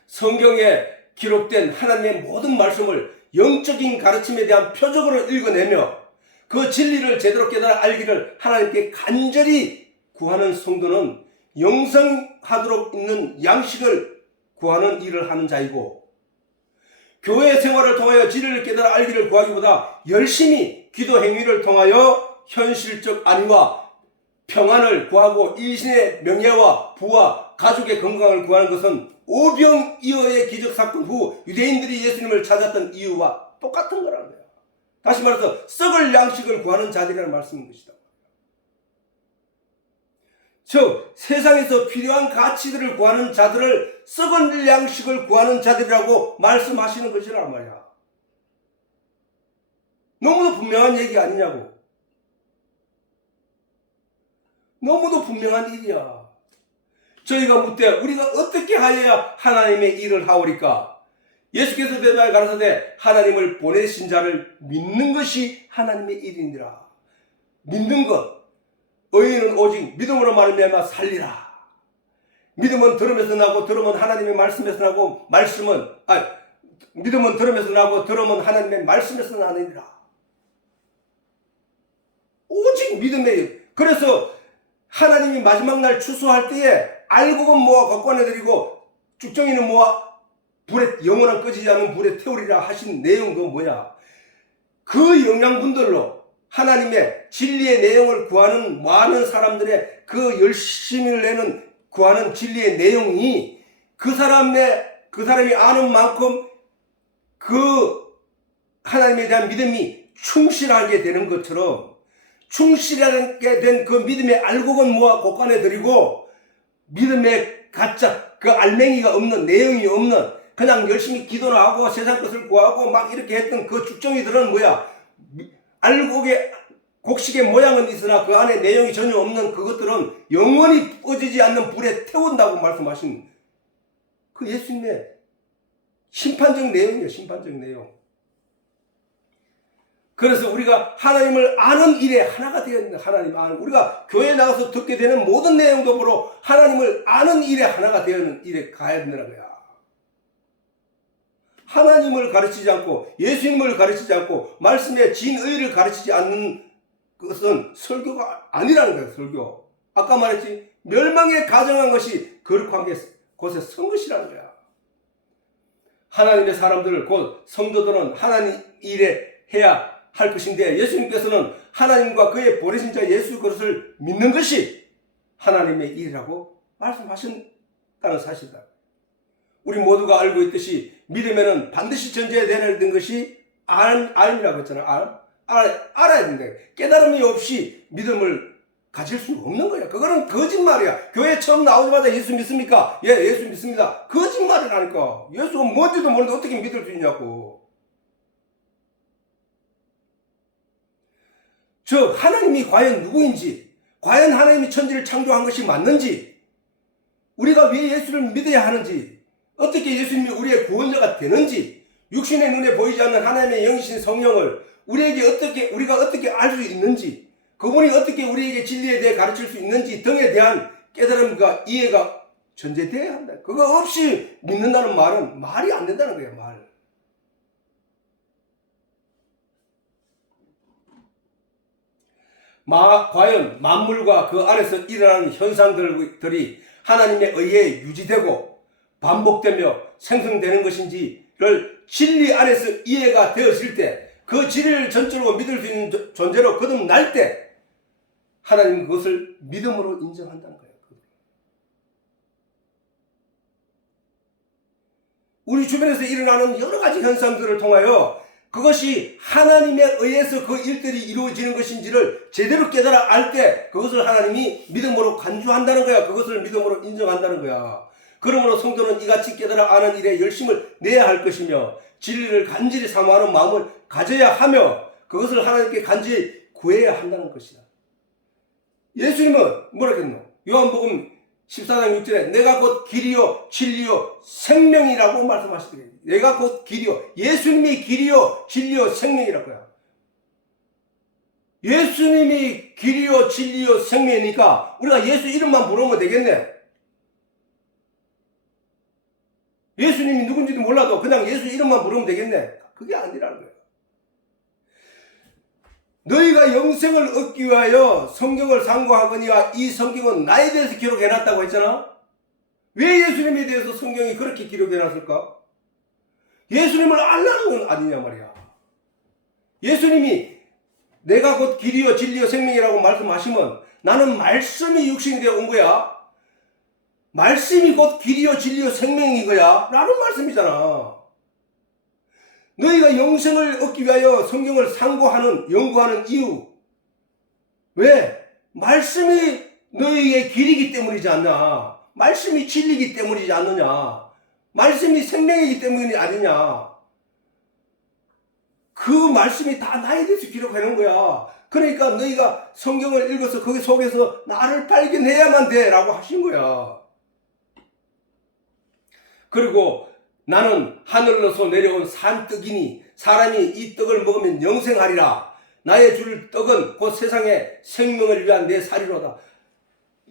성경에 기록된 하나님의 모든 말씀을 영적인 가르침에 대한 표적으로 읽어내며 그 진리를 제대로 깨달아 알기를 하나님께 간절히 구하는 성도는 영생하도록 있는 양식을 구하는 일을 하는 자이고, 교회 생활을 통하여 진리를 깨달아 알기를 구하기보다 열심히 기도 행위를 통하여 현실적 안위와 평안을 구하고 일신의 명예와 부와 가족의 건강을 구하는 것은 오병이어의 기적사건 후 유대인들이 예수님을 찾았던 이유와 똑같은 거라는 거야. 다시 말해서 썩을 양식을 구하는 자들이라는 말씀인 것이다. 즉 세상에서 필요한 가치들을 구하는 자들을 썩은 양식을 구하는 자들이라고 말씀하시는 것이란 말이야. 너무도 분명한 얘기 아니냐고. 너무도 분명한 일이야. 저희가 묻되 우리가 어떻게 하여야 하나님의 일을 하오리까? 예수께서 대답하여 가라사대 하나님을 보내신 자를 믿는 것이 하나님의 일이니라. 믿는 것. 의인은 오직 믿음으로 말미암아 살리라. 믿음은 들음에서 나고 들음은 하나님의 말씀에서 나고 믿음은 들음에서 나고 들음은 하나님의 말씀에서 나느니라. 오직 믿음에. 그래서 하나님이 마지막 날 추수할 때에 알곡은 모아 걷어내드리고 쭉정이는 모아 불에 영원한 꺼지지 않은 불에 태우리라 하신 내용. 그건 뭐야? 그 영양분들로 하나님의 진리의 내용을 구하는 많은 사람들의 그 열심을 내는 구하는 진리의 내용이 그 사람이 아는 만큼 그 하나님에 대한 믿음이 충실하게 되는 것처럼 충실하게 된 그 믿음의 알곡은 모아 곳간에 드리고 믿음의 가짜 그 알맹이가 없는 내용이 없는 그냥 열심히 기도를 하고 세상 것을 구하고 막 이렇게 했던 그 죽정이들은 뭐야? 알곡의 곡식의 모양은 있으나 그 안에 내용이 전혀 없는 그것들은 영원히 꺼지지 않는 불에 태운다고 말씀하신 그 예수님의 심판적 내용이에요. 심판적 내용. 그래서 우리가 하나님을 아는 일에 하나가 되어 있는 하나님 아는, 우리가 교회에 나가서 듣게 되는 모든 내용도 보러 하나님을 아는 일에 하나가 되어 있는 일에 가야 된다는 거야. 하나님을 가르치지 않고 예수님을 가르치지 않고 말씀의 진의를 가르치지 않는 그것은 설교가 아니라는 거예요. 설교. 아까 말했지, 멸망에 가정한 것이 거룩한 곳에 선 것이라는 거야. 하나님의 사람들 곧 성도들은 하나님 일에 해야 할 것인데, 예수님께서는 하나님과 그의 보내신 자 예수 그리스도를 믿는 것이 하나님의 일이라고 말씀하셨다는 사실이다. 우리 모두가 알고 있듯이 믿음에는 반드시 전제해야 되는 것이 알이라고 했잖아. 알아야 된다. 깨달음이 없이 믿음을 가질 수 없는 거야. 그거는 거짓말이야. 교회 처음 나오자마자 예수 믿습니까? 예, 예수 믿습니다. 거짓말이라니까. 예수가 뭔지도 모르는데 어떻게 믿을 수 있냐고. 즉 하나님이 과연 누구인지, 과연 하나님이 천지를 창조한 것이 맞는지, 우리가 왜 예수를 믿어야 하는지, 어떻게 예수님이 우리의 구원자가 되는지, 육신의 눈에 보이지 않는 하나님의 영이신 성령을 우리가 어떻게 알 수 있는지, 그분이 어떻게 우리에게 진리에 대해 가르칠 수 있는지 등에 대한 깨달음과 이해가 전제되어야 한다. 그거 없이 믿는다는 말은 말이 안 된다는 거야. 말. 과연 만물과 그 안에서 일어나는 현상들이 하나님에 의해 유지되고 반복되며 생성되는 것인지를 진리 안에서 이해가 되었을 때, 그 진리를 전적으로 믿을 수 있는 존재로 거듭날 때 하나님은 그것을 믿음으로 인정한다는 거예요. 우리 주변에서 일어나는 여러 가지 현상들을 통하여 그것이 하나님에 의해서 그 일들이 이루어지는 것인지를 제대로 깨달아 알 때 그것을 하나님이 믿음으로 간주한다는 거야. 그것을 믿음으로 인정한다는 거야. 그러므로 성도는 이같이 깨달아 아는 일에 열심을 내야 할 것이며 진리를 간절히 사모하는 마음을 가져야 하며 그것을 하나님께 간절히 구해야 한다는 것이다. 예수님은 뭐라 했노? 요한복음 14장 6절에 내가 곧 길이요 진리요 생명이라고 말씀하시더래요. 내가 곧 길이요, 예수님이 길이요 진리요 생명이라고요. 예수님이 길이요 진리요 생명이니까 우리가 예수 이름만 부르면 되겠네. 예수님이 누군지도 몰라도 그냥 예수 이름만 부르면 되겠네. 그게 아니라는 거예요. 너희가 영생을 얻기 위하여 성경을 상고하거니와 이 성경은 나에 대해서 기록해놨다고 했잖아. 왜 예수님에 대해서 성경이 그렇게 기록해놨을까? 예수님을 알라는 건 아니냐 말이야. 예수님이 내가 곧 길이요 진리요 생명이라고 말씀하시면 나는 말씀이 육신이 되어 온 거야. 말씀이 곧 길이요 진리요 생명인 거야 라는 말씀이잖아. 너희가 영생을 얻기 위하여 성경을 상고하는, 연구하는 이유, 왜? 말씀이 너희의 길이기 때문이지 않나? 말씀이 진리이기 때문이지 않느냐? 말씀이 생명이기 때문이 아니냐? 그 말씀이 다 나에 대해서 기록하는 거야. 그러니까 너희가 성경을 읽어서 거기 속에서 나를 발견해야만 돼 라고 하신 거야. 그리고 나는 하늘로서 내려온 산떡이니 사람이 이 떡을 먹으면 영생하리라. 나의 줄 떡은 곧 세상의 생명을 위한 내 살이로다.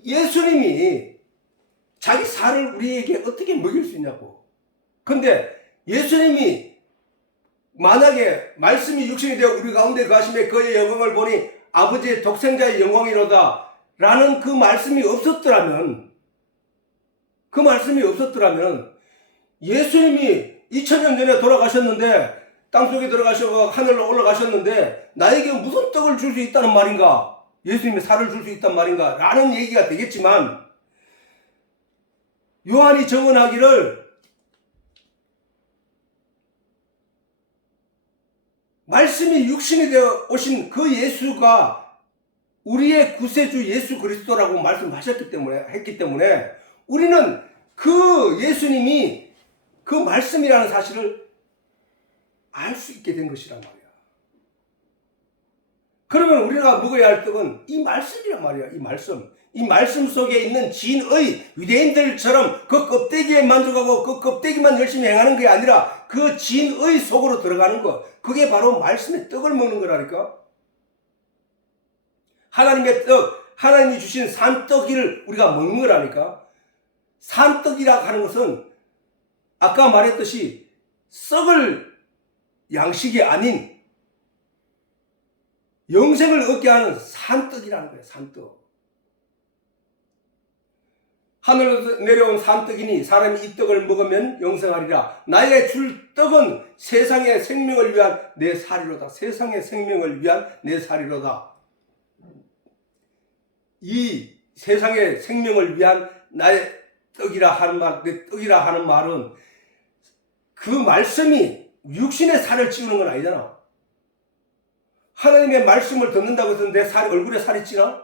예수님이 자기 살을 우리에게 어떻게 먹일 수 있냐고. 근데 예수님이 만약에 말씀이 육신이 되어 우리 가운데 거하심에 그의 영광을 보니 아버지의 독생자의 영광이로다 라는 그 말씀이 없었더라면, 예수님이 2000년 전에 돌아가셨는데 땅속에 들어가셔서 하늘로 올라가셨는데 나에게 무슨 떡을 줄 수 있다는 말인가? 예수님이 살을 줄 수 있단 말인가? 라는 얘기가 되겠지만, 요한이 증언하기를 말씀이 육신이 되어 오신 그 예수가 우리의 구세주 예수 그리스도라고 말씀하셨기 때문에 우리는 그 예수님이 그 말씀이라는 사실을 알 수 있게 된 것이란 말이야. 그러면 우리가 먹어야 할 떡은 이 말씀이란 말이야. 이 말씀. 이 말씀 속에 있는 진의 유대인들처럼 그 껍데기에 만족하고 그 껍데기만 열심히 행하는 게 아니라 그 진의 속으로 들어가는 거. 그게 바로 말씀의 떡을 먹는 거라니까. 하나님의 떡, 하나님이 주신 산떡이를 우리가 먹는 거라니까. 산떡이라 하는 것은 아까 말했듯이 썩을 양식이 아닌 영생을 얻게 하는 산떡이라는 거예요. 산떡. 하늘에서 내려온 산떡이니 사람이 이 떡을 먹으면 영생하리라. 나의 줄 떡은 세상의 생명을 위한 내 살이로다. 세상의 생명을 위한 내 살이로다. 이 세상의 생명을 위한 나의 떡이라 하는 말, 내 떡이라 하는 말은 그 말씀이 육신의 살을 찌우는 건 아니잖아. 하나님의 말씀을 듣는다고 해서 내 얼굴에 살이 찌나?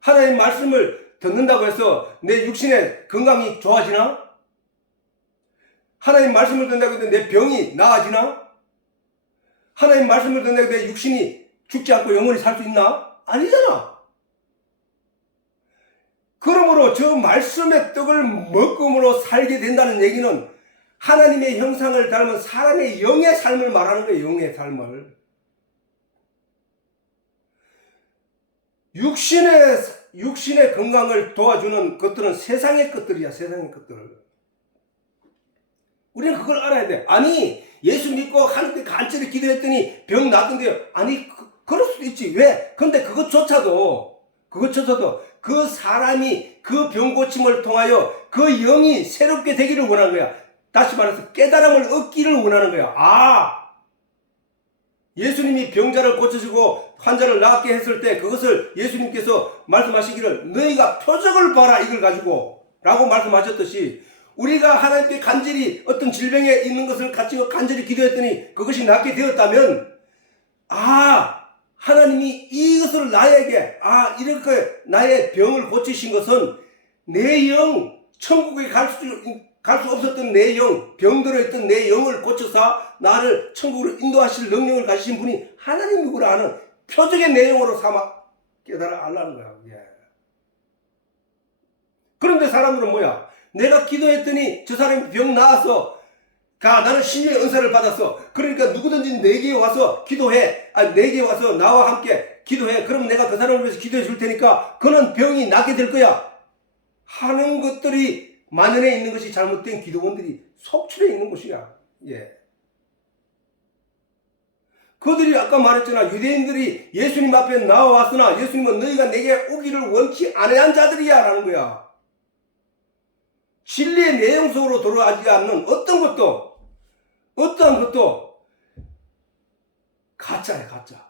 하나님의 말씀을 듣는다고 해서 내 육신의 건강이 좋아지나? 하나님 말씀을 듣는다고 해서 내 병이 나아지나? 하나님 말씀을 듣는다고 해서 내 육신이 죽지 않고 영원히 살 수 있나? 아니잖아. 그러므로 저 말씀의 떡을 먹음으로 살게 된다는 얘기는 하나님의 형상을 닮은 사람의 영의 삶을 말하는 거예요. 영의 삶을. 육신의 건강을 도와주는 것들은 세상의 것들이야. 세상의 것들. 우리는 그걸 알아야 돼. 아니 예수 믿고 하나님께 간절히 기도했더니 병 낫던데요. 아니 그럴 수도 있지. 왜? 근데 그것조차도 그 사람이 그 병 고침을 통하여 그 영이 새롭게 되기를 원하는 거야. 다시 말해서 깨달음을 얻기를 원하는 거야. 아, 예수님이 병자를 고쳐주고 환자를 낫게 했을 때 그것을 예수님께서 말씀하시기를 너희가 표적을 봐라 이걸 가지고 라고 말씀하셨듯이 우리가 하나님께 간절히 어떤 질병에 있는 것을 가지고 간절히 기도했더니 그것이 낫게 되었다면 아, 하나님이 이것을 나에게 이렇게 나의 병을 고치신 것은 내 영 천국에 갈 수 없었던 내 영, 병들어 있던 내 영을 고쳐서 나를 천국으로 인도하실 능력을 가지신 분이 하나님이구나 하는 표적의 내용으로 삼아 깨달아 알라는 거야. 예. 그런데 사람들은 뭐야? 내가 기도했더니 저 사람이 병 나아서 나는 신의 은사를 받았어. 그러니까 누구든지 내게 와서 기도해. 내게 와서 나와 함께 기도해. 그럼 내가 그 사람을 위해서 기도해 줄 테니까 그는 병이 낫게 될 거야. 하는 것들이 만연해 있는 것이 잘못된 기도원들이 속출해 있는 것이야. 예. 그들이 아까 말했잖아. 유대인들이 예수님 앞에 나와왔으나 예수님은 너희가 내게 오기를 원치 아니한 자들이야 라는 거야. 진리의 내용 속으로 돌아가지 않는 어떠한 것도 가짜야, 가짜.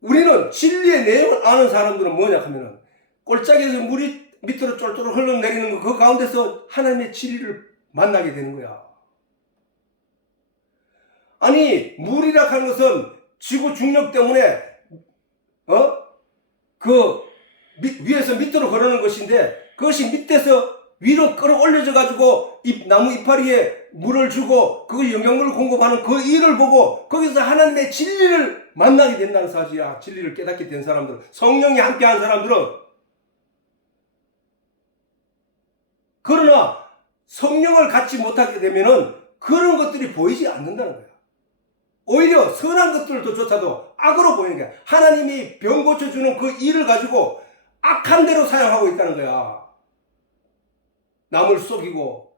우리는 진리의 내용을 아는 사람들은 뭐냐 하면은 꼴짝에서 물이 밑으로 쫄쫄 흘러내리는 거 그 가운데서 하나님의 진리를 만나게 되는 거야. 아니 물이라 하는 것은 지구 중력 때문에 위에서 밑으로 흐르는 것인데 그것이 밑에서 위로 끌어올려져 가지고 나무 이파리에 물을 주고 그 영양분을 공급하는 그 일을 보고 거기서 하나님의 진리를 만나게 된다는 사실이야. 진리를 깨닫게 된 사람들, 성령이 함께한 사람들은. 그러나 성령을 갖지 못하게 되면은 그런 것들이 보이지 않는다는 거야. 오히려 선한 것들조차도 악으로 보이는 거야. 하나님이 병 고쳐주는 그 일을 가지고 악한 대로 사용하고 있다는 거야. 남을 속이고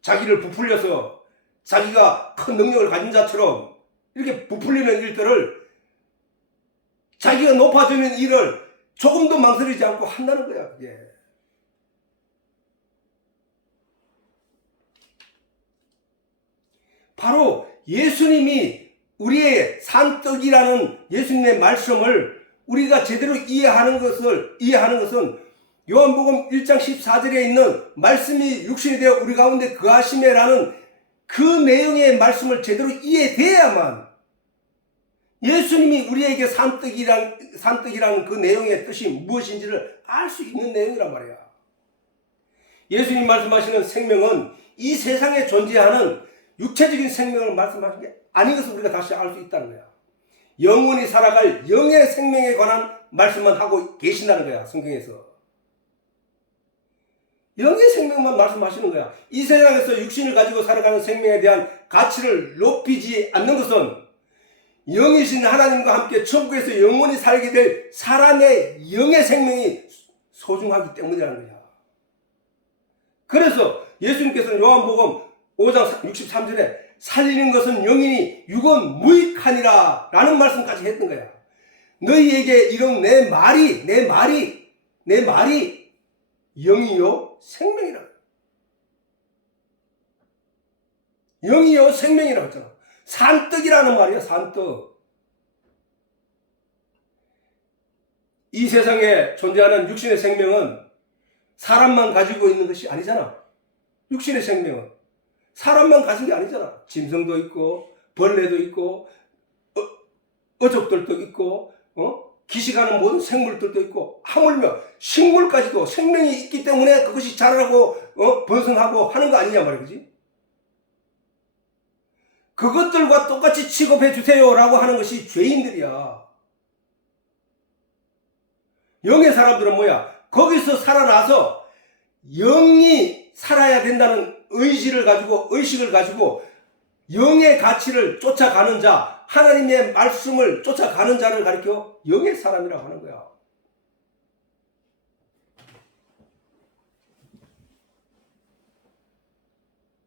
자기를 부풀려서 자기가 큰 능력을 가진 자처럼 이렇게 부풀리는 일들을 자기가 높아지는 일을 조금도 망설이지 않고 한다는 거야. 그게. 바로 예수님이 우리의 산떡이라는 예수님의 말씀을 우리가 제대로 이해하는 것은 요한복음 1장 14절에 있는 말씀이 육신이 되어 우리 가운데 거하시매라는 그 내용의 말씀을 제대로 이해돼야만 예수님이 우리에게 산떡이라는 그 내용의 뜻이 무엇인지를 알 수 있는 내용이란 말이야. 예수님 말씀하시는 생명은 이 세상에 존재하는 육체적인 생명을 말씀하신 게 아닌 것을 우리가 다시 알 수 있다는 거야. 영원히 살아갈 영의 생명에 관한 말씀만 하고 계신다는 거야, 성경에서. 영의 생명만 말씀하시는 거야. 이 세상에서 육신을 가지고 살아가는 생명에 대한 가치를 높이지 않는 것은 영이신 하나님과 함께 천국에서 영원히 살게 될 사람의 영의 생명이 소중하기 때문이라는 거야. 그래서 예수님께서는 요한복음 5장 63절에 살리는 것은 영이니 육은 무익하니라 라는 말씀까지 했던 거야. 너희에게 이런 내 말이 영이요 생명이라. 영이요 생명이라고 했잖아. 산떡이라는 말이야, 산떡. 이 세상에 존재하는 육신의 생명은 사람만 가지고 있는 것이 아니잖아. 육신의 생명은 사람만 가진 게 아니잖아. 짐승도 있고 벌레도 있고 어족들도 있고 기식하는 모든 생물들도 있고 하물며 식물까지도 생명이 있기 때문에 그것이 자라고 번성하고 하는 거 아니냐 말이야. 그지? 그것들과 똑같이 취급해 주세요라고 하는 것이 죄인들이야. 영의 사람들은 뭐야? 거기서 살아나서 영이 살아야 된다는 의식을 가지고 영의 가치를 쫓아가는 자, 하나님의 말씀을 쫓아가는 자를 가리켜 영의 사람이라고 하는 거야.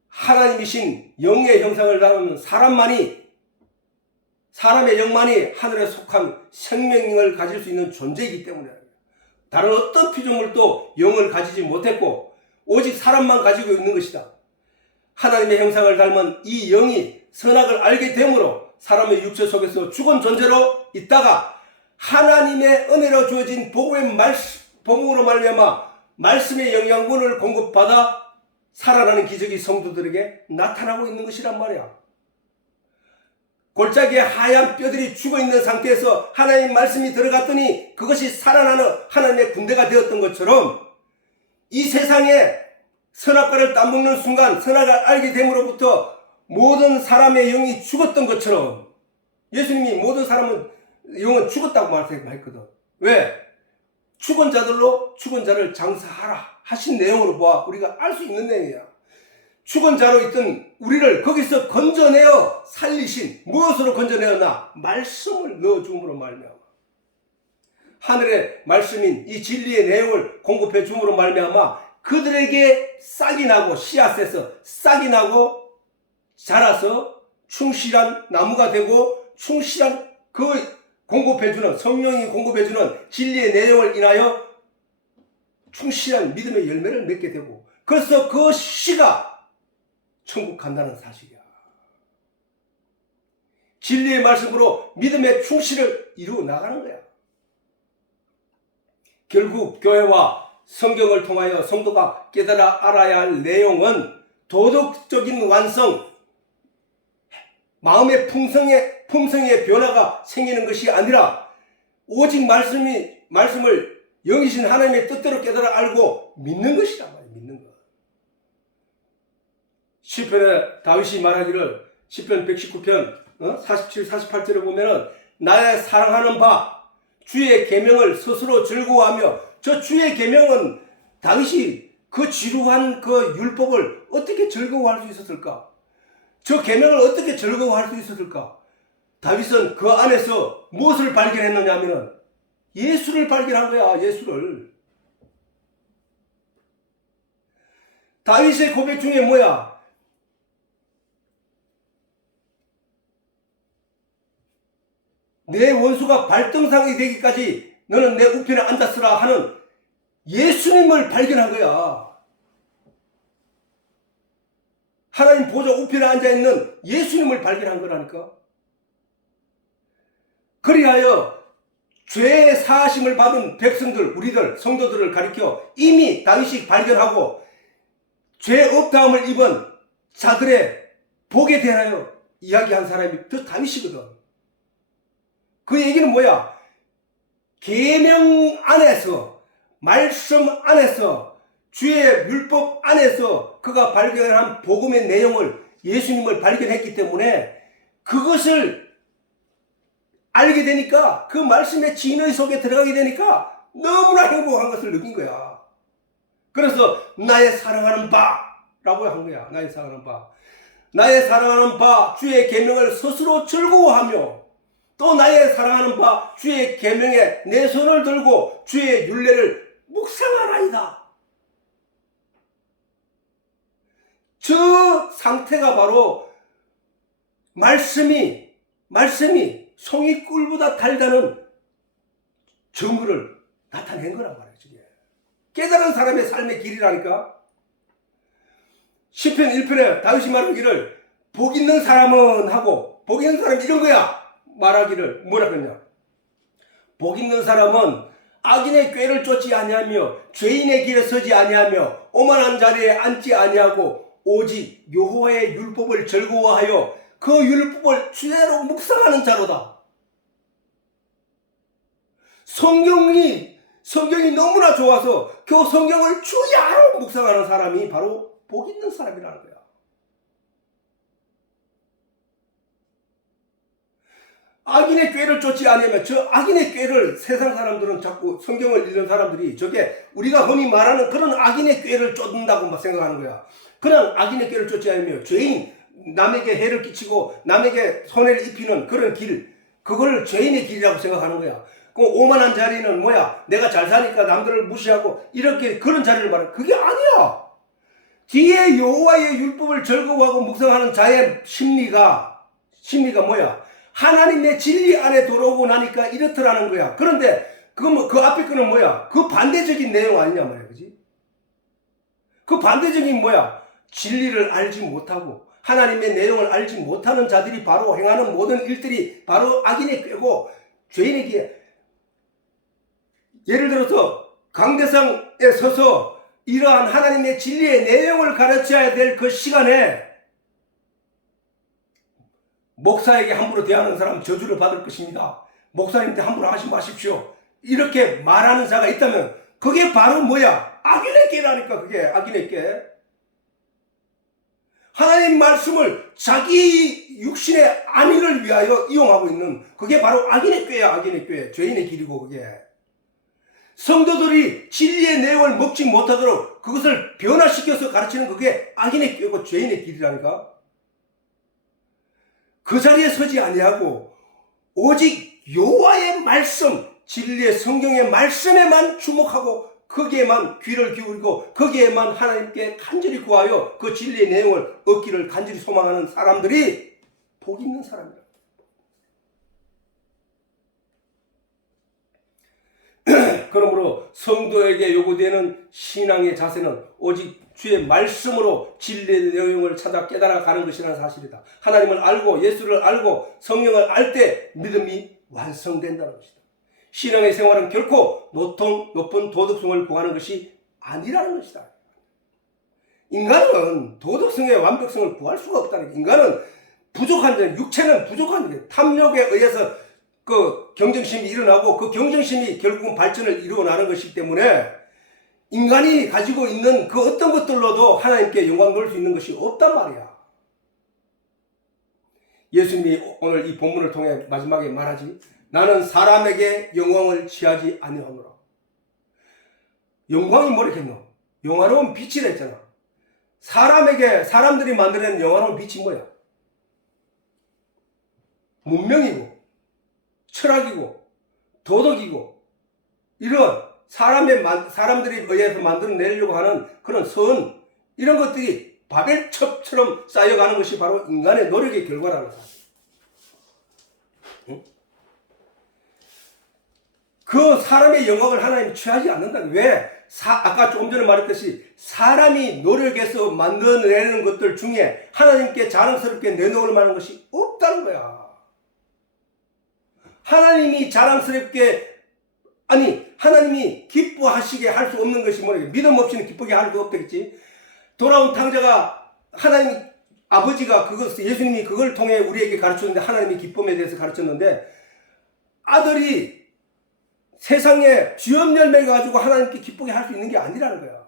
하나님이신 영의 형상을 담은 사람의 영만이 하늘에 속한 생명을 가질 수 있는 존재이기 때문에 다른 어떤 피조물도 영을 가지지 못했고 오직 사람만 가지고 있는 것이다. 하나님의 형상을 닮은 이 영이 선악을 알게 되므로 사람의 육체 속에서 죽은 존재로 있다가 하나님의 은혜로 주어진 복음으로 말미암아 말씀의 영양분을 공급받아 살아나는 기적이 성도들에게 나타나고 있는 것이란 말이야. 골짜기에 하얀 뼈들이 죽어있는 상태에서 하나님의 말씀이 들어갔더니 그것이 살아나는 하나님의 군대가 되었던 것처럼 이 세상에 선악과를 따먹는 순간 선악을 알게 됨으로부터 모든 사람의 영이 죽었던 것처럼 예수님이 모든 사람은 영은 죽었다고 말했거든. 왜? 죽은 자들로 죽은 자를 장사하라 하신 내용으로 보아 우리가 알 수 있는 내용이야. 죽은 자로 있던 우리를 거기서 건져내어 살리신, 무엇으로 건져내었나? 말씀을 넣어줌으로 말미암아 하늘의 말씀인 이 진리의 내용을 공급해 줌으로 말미암아 그들에게 싹이 나고 씨앗에서 싹이 나고 자라서 충실한 나무가 되고 충실한 그 공급해주는 성령이 공급해주는 진리의 내용을 인하여 충실한 믿음의 열매를 맺게 되고 그래서 그 씨가 천국 간다는 사실이야. 진리의 말씀으로 믿음의 충실을 이루어 나가는 거야. 결국 교회와 성경을 통하여 성도가 깨달아 알아야 할 내용은 도덕적인 완성, 마음의 품성의 변화가 생기는 것이 아니라 오직 말씀을 영이신 하나님의 뜻대로 깨달아 알고 믿는 것이란 말이야. 믿는 것. 시편에 다윗이 말하기를 시편 119편 47, 48절에 보면은 나의 사랑하는 바 주의 계명을 스스로 즐거워하며 저 주의 계명은 다윗이 그 지루한 그 율법을 어떻게 즐거워할 수 있었을까? 저 계명을 어떻게 즐거워할 수 있었을까? 다윗은 그 안에서 무엇을 발견했느냐 하면은 예수를 발견한 거야. 예수를. 다윗의 고백 중에 뭐야? 내 원수가 발등상이 되기까지 너는 내 우편에 앉았으라 하는 예수님을 발견한 거야. 하나님 보좌 우편에 앉아있는 예수님을 발견한 거라니까. 그리하여 죄의 사하심을 받은 백성들, 우리들, 성도들을 가리켜 이미 다윗이 발견하고 죄 없다함을 입은 자들의 복에 대하여 이야기한 사람이 그 다윗이거든. 그 얘기는 뭐야? 계명 안에서, 말씀 안에서, 주의 율법 안에서 그가 발견한 복음의 내용을 예수님을 발견했기 때문에 그것을 알게 되니까 그 말씀의 진의 속에 들어가게 되니까 너무나 행복한 것을 느낀 거야. 그래서 나의 사랑하는 바라고 한 거야. 나의 사랑하는 바. 나의 사랑하는 바 주의 계명을 스스로 즐거워하며 또 나의 사랑하는 바 주의 계명에 내 손을 들고 주의 율례를 묵상하나이다. 저 상태가 바로 말씀이 송이 꿀보다 달다는 증거를 나타낸 거란 말이에요. 저게. 깨달은 사람의 삶의 길이라니까. 시편 1편에 다윗이 말하기를 복 있는 사람은 하고 복 있는 사람이 이런 거야. 말하기를 뭐라 그러냐. 복 있는 사람은 악인의 꾀를 쫓지 아니하며 죄인의 길에 서지 아니하며 오만한 자리에 앉지 아니하고 오직 여호와의 율법을 즐거워하여 그 율법을 주야로 묵상하는 자로다. 성경이 너무나 좋아서 그 성경을 주야로 묵상하는 사람이 바로 복 있는 사람이라는 거야. 악인의 꾀를 쫓지 않으면 저 악인의 꾀를 세상 사람들은 자꾸 성경을 읽는 사람들이 저게 우리가 흔히 말하는 그런 악인의 꾀를 쫓는다고 생각하는 거야. 그냥 악인의 꾀를 쫓지 않으며 죄인, 남에게 해를 끼치고 남에게 손해를 입히는 그런 길, 그걸 죄인의 길이라고 생각하는 거야. 그 오만한 자리는 뭐야? 내가 잘 사니까 남들을 무시하고 이렇게 그런 자리를 말해. 그게 아니야. 뒤에 여호와의 율법을 즐거워하고 묵상하는 자의 심리가 뭐야? 하나님의 진리 안에 들어오고 나니까 이렇더라는 거야. 그런데 그 앞에 거는 뭐야? 그 반대적인 내용 아니냐 말이야. 그지? 그 반대적인 뭐야? 진리를 알지 못하고 하나님의 내용을 알지 못하는 자들이 바로 행하는 모든 일들이 바로 악인의 꾀고 죄인의 길. 예를 들어서 강대상에 서서 이러한 하나님의 진리의 내용을 가르쳐야 될 그 시간에 목사에게 함부로 대하는 사람 저주를 받을 것입니다. 목사님한테 함부로 하지 마십시오. 이렇게 말하는 자가 있다면 그게 바로 뭐야? 악인의 꾀라니까. 그게 악인의 꾀. 하나님 말씀을 자기 육신의 안위를 위하여 이용하고 있는 그게 바로 악인의 꾀야. 악인의 꾀. 죄인의 길이고 그게. 성도들이 진리의 내용을 먹지 못하도록 그것을 변화시켜서 가르치는 그게 악인의 꾀고 죄인의 길이라니까. 그 자리에 서지 아니하고 오직 여호와의 말씀, 진리의 성경의 말씀에만 주목하고 거기에만 귀를 기울이고 거기에만 하나님께 간절히 구하여 그 진리의 내용을 얻기를 간절히 소망하는 사람들이 복 있는 사람이다. 그러므로 성도에게 요구되는 신앙의 자세는 오직 주의 말씀으로 진리의 내용을 찾아 깨달아 가는 것이라는 사실이다. 하나님을 알고 예수를 알고 성령을 알 때 믿음이 완성된다는 것이다. 신앙의 생활은 결코 높은 도덕성을 구하는 것이 아니라는 것이다. 인간은 도덕성의 완벽성을 구할 수가 없다는 게, 인간은 부족한 데, 육체는 부족한 데, 탐욕에 의해서 그 경쟁심이 일어나고 그 경쟁심이 결국은 발전을 이루어나는 것이기 때문에 인간이 가지고 있는 그 어떤 것들로도 하나님께 영광 돌릴 수 있는 것이 없단 말이야. 예수님이 오늘 이 본문을 통해 마지막에 말하지, 나는 사람에게 영광을 취하지 아니하노라. 영광이 뭐랬겠노? 영화로운 빛이라 했잖아. 사람들이 만들어낸 영화로운 빛이 뭐야? 문명이고 철학이고 도덕이고 이런 사람들이 의해서 만들어내려고 하는 그런 선, 이런 것들이 바벨탑처럼 쌓여가는 것이 바로 인간의 노력의 결과라는 사실. 응? 그 사람의 영광을 하나님 취하지 않는다. 왜? 아까 조금 전에 말했듯이 사람이 노력해서 만들어내는 것들 중에 하나님께 자랑스럽게 내놓을 만한 것이 없다는 거야. 하나님이 자랑스럽게, 하나님이 기뻐하시게 할 수 없는 것이 뭐냐? 믿음 없이는 기쁘게 할 수 없겠지. 돌아온 탕자가 하나님 아버지가 예수님이 그걸 통해 우리에게 가르쳤는데, 하나님이 기쁨에 대해서 가르쳤는데, 아들이 세상에 쥐업 열매를 가지고 하나님께 기쁘게 할 수 있는 게 아니라는 거야.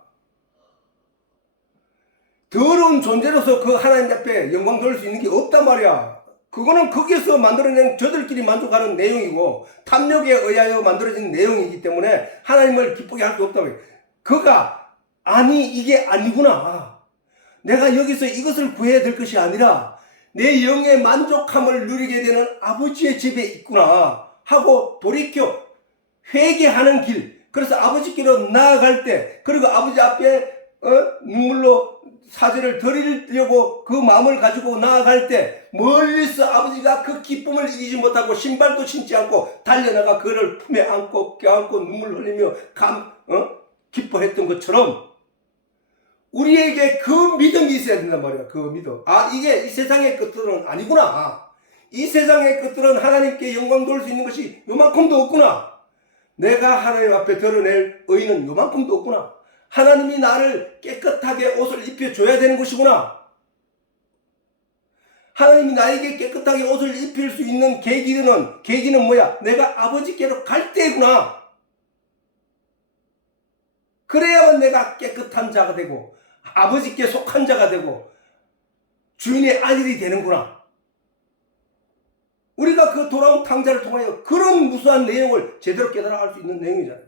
더러운 존재로서 그 하나님 앞에 영광 돌릴 수 있는 게 없단 말이야. 그거는 거기에서 만들어낸 저들끼리 만족하는 내용이고 탐욕에 의하여 만들어진 내용이기 때문에 하나님을 기쁘게 할 수 없다고 해요. 그가 아니 이게 아니구나. 내가 여기서 이것을 구해야 될 것이 아니라 내 영의 만족함을 누리게 되는 아버지의 집에 있구나 하고 돌이켜 회개하는 길. 그래서 아버지께로 나아갈 때 그리고 아버지 앞에 눈물로 사죄를 드리려고 그 마음을 가지고 나아갈 때 멀리서 아버지가 그 기쁨을 이기지 못하고 신발도 신지 않고 달려나가 그를 품에 안고 껴안고 눈물 흘리며 기뻐했던 것처럼 우리에게 그 믿음이 있어야 된단 말이야. 그 믿음. 아, 이게 이 세상의 것들은 아니구나. 이 세상의 것들은 하나님께 영광 돌릴 수 있는 것이 요만큼도 없구나. 내가 하나님 앞에 드러낼 의는 요만큼도 없구나. 하나님이 나를 깨끗하게 옷을 입혀줘야 되는 것이구나. 하나님이 나에게 깨끗하게 옷을 입힐 수 있는 계기는 뭐야? 내가 아버지께로 갈 때구나. 그래야만 내가 깨끗한 자가 되고 아버지께 속한 자가 되고 주인의 아들이 되는구나. 우리가 그 돌아온 탕자를 통하여 그런 무수한 내용을 제대로 깨달아갈 수 있는 내용이잖아요.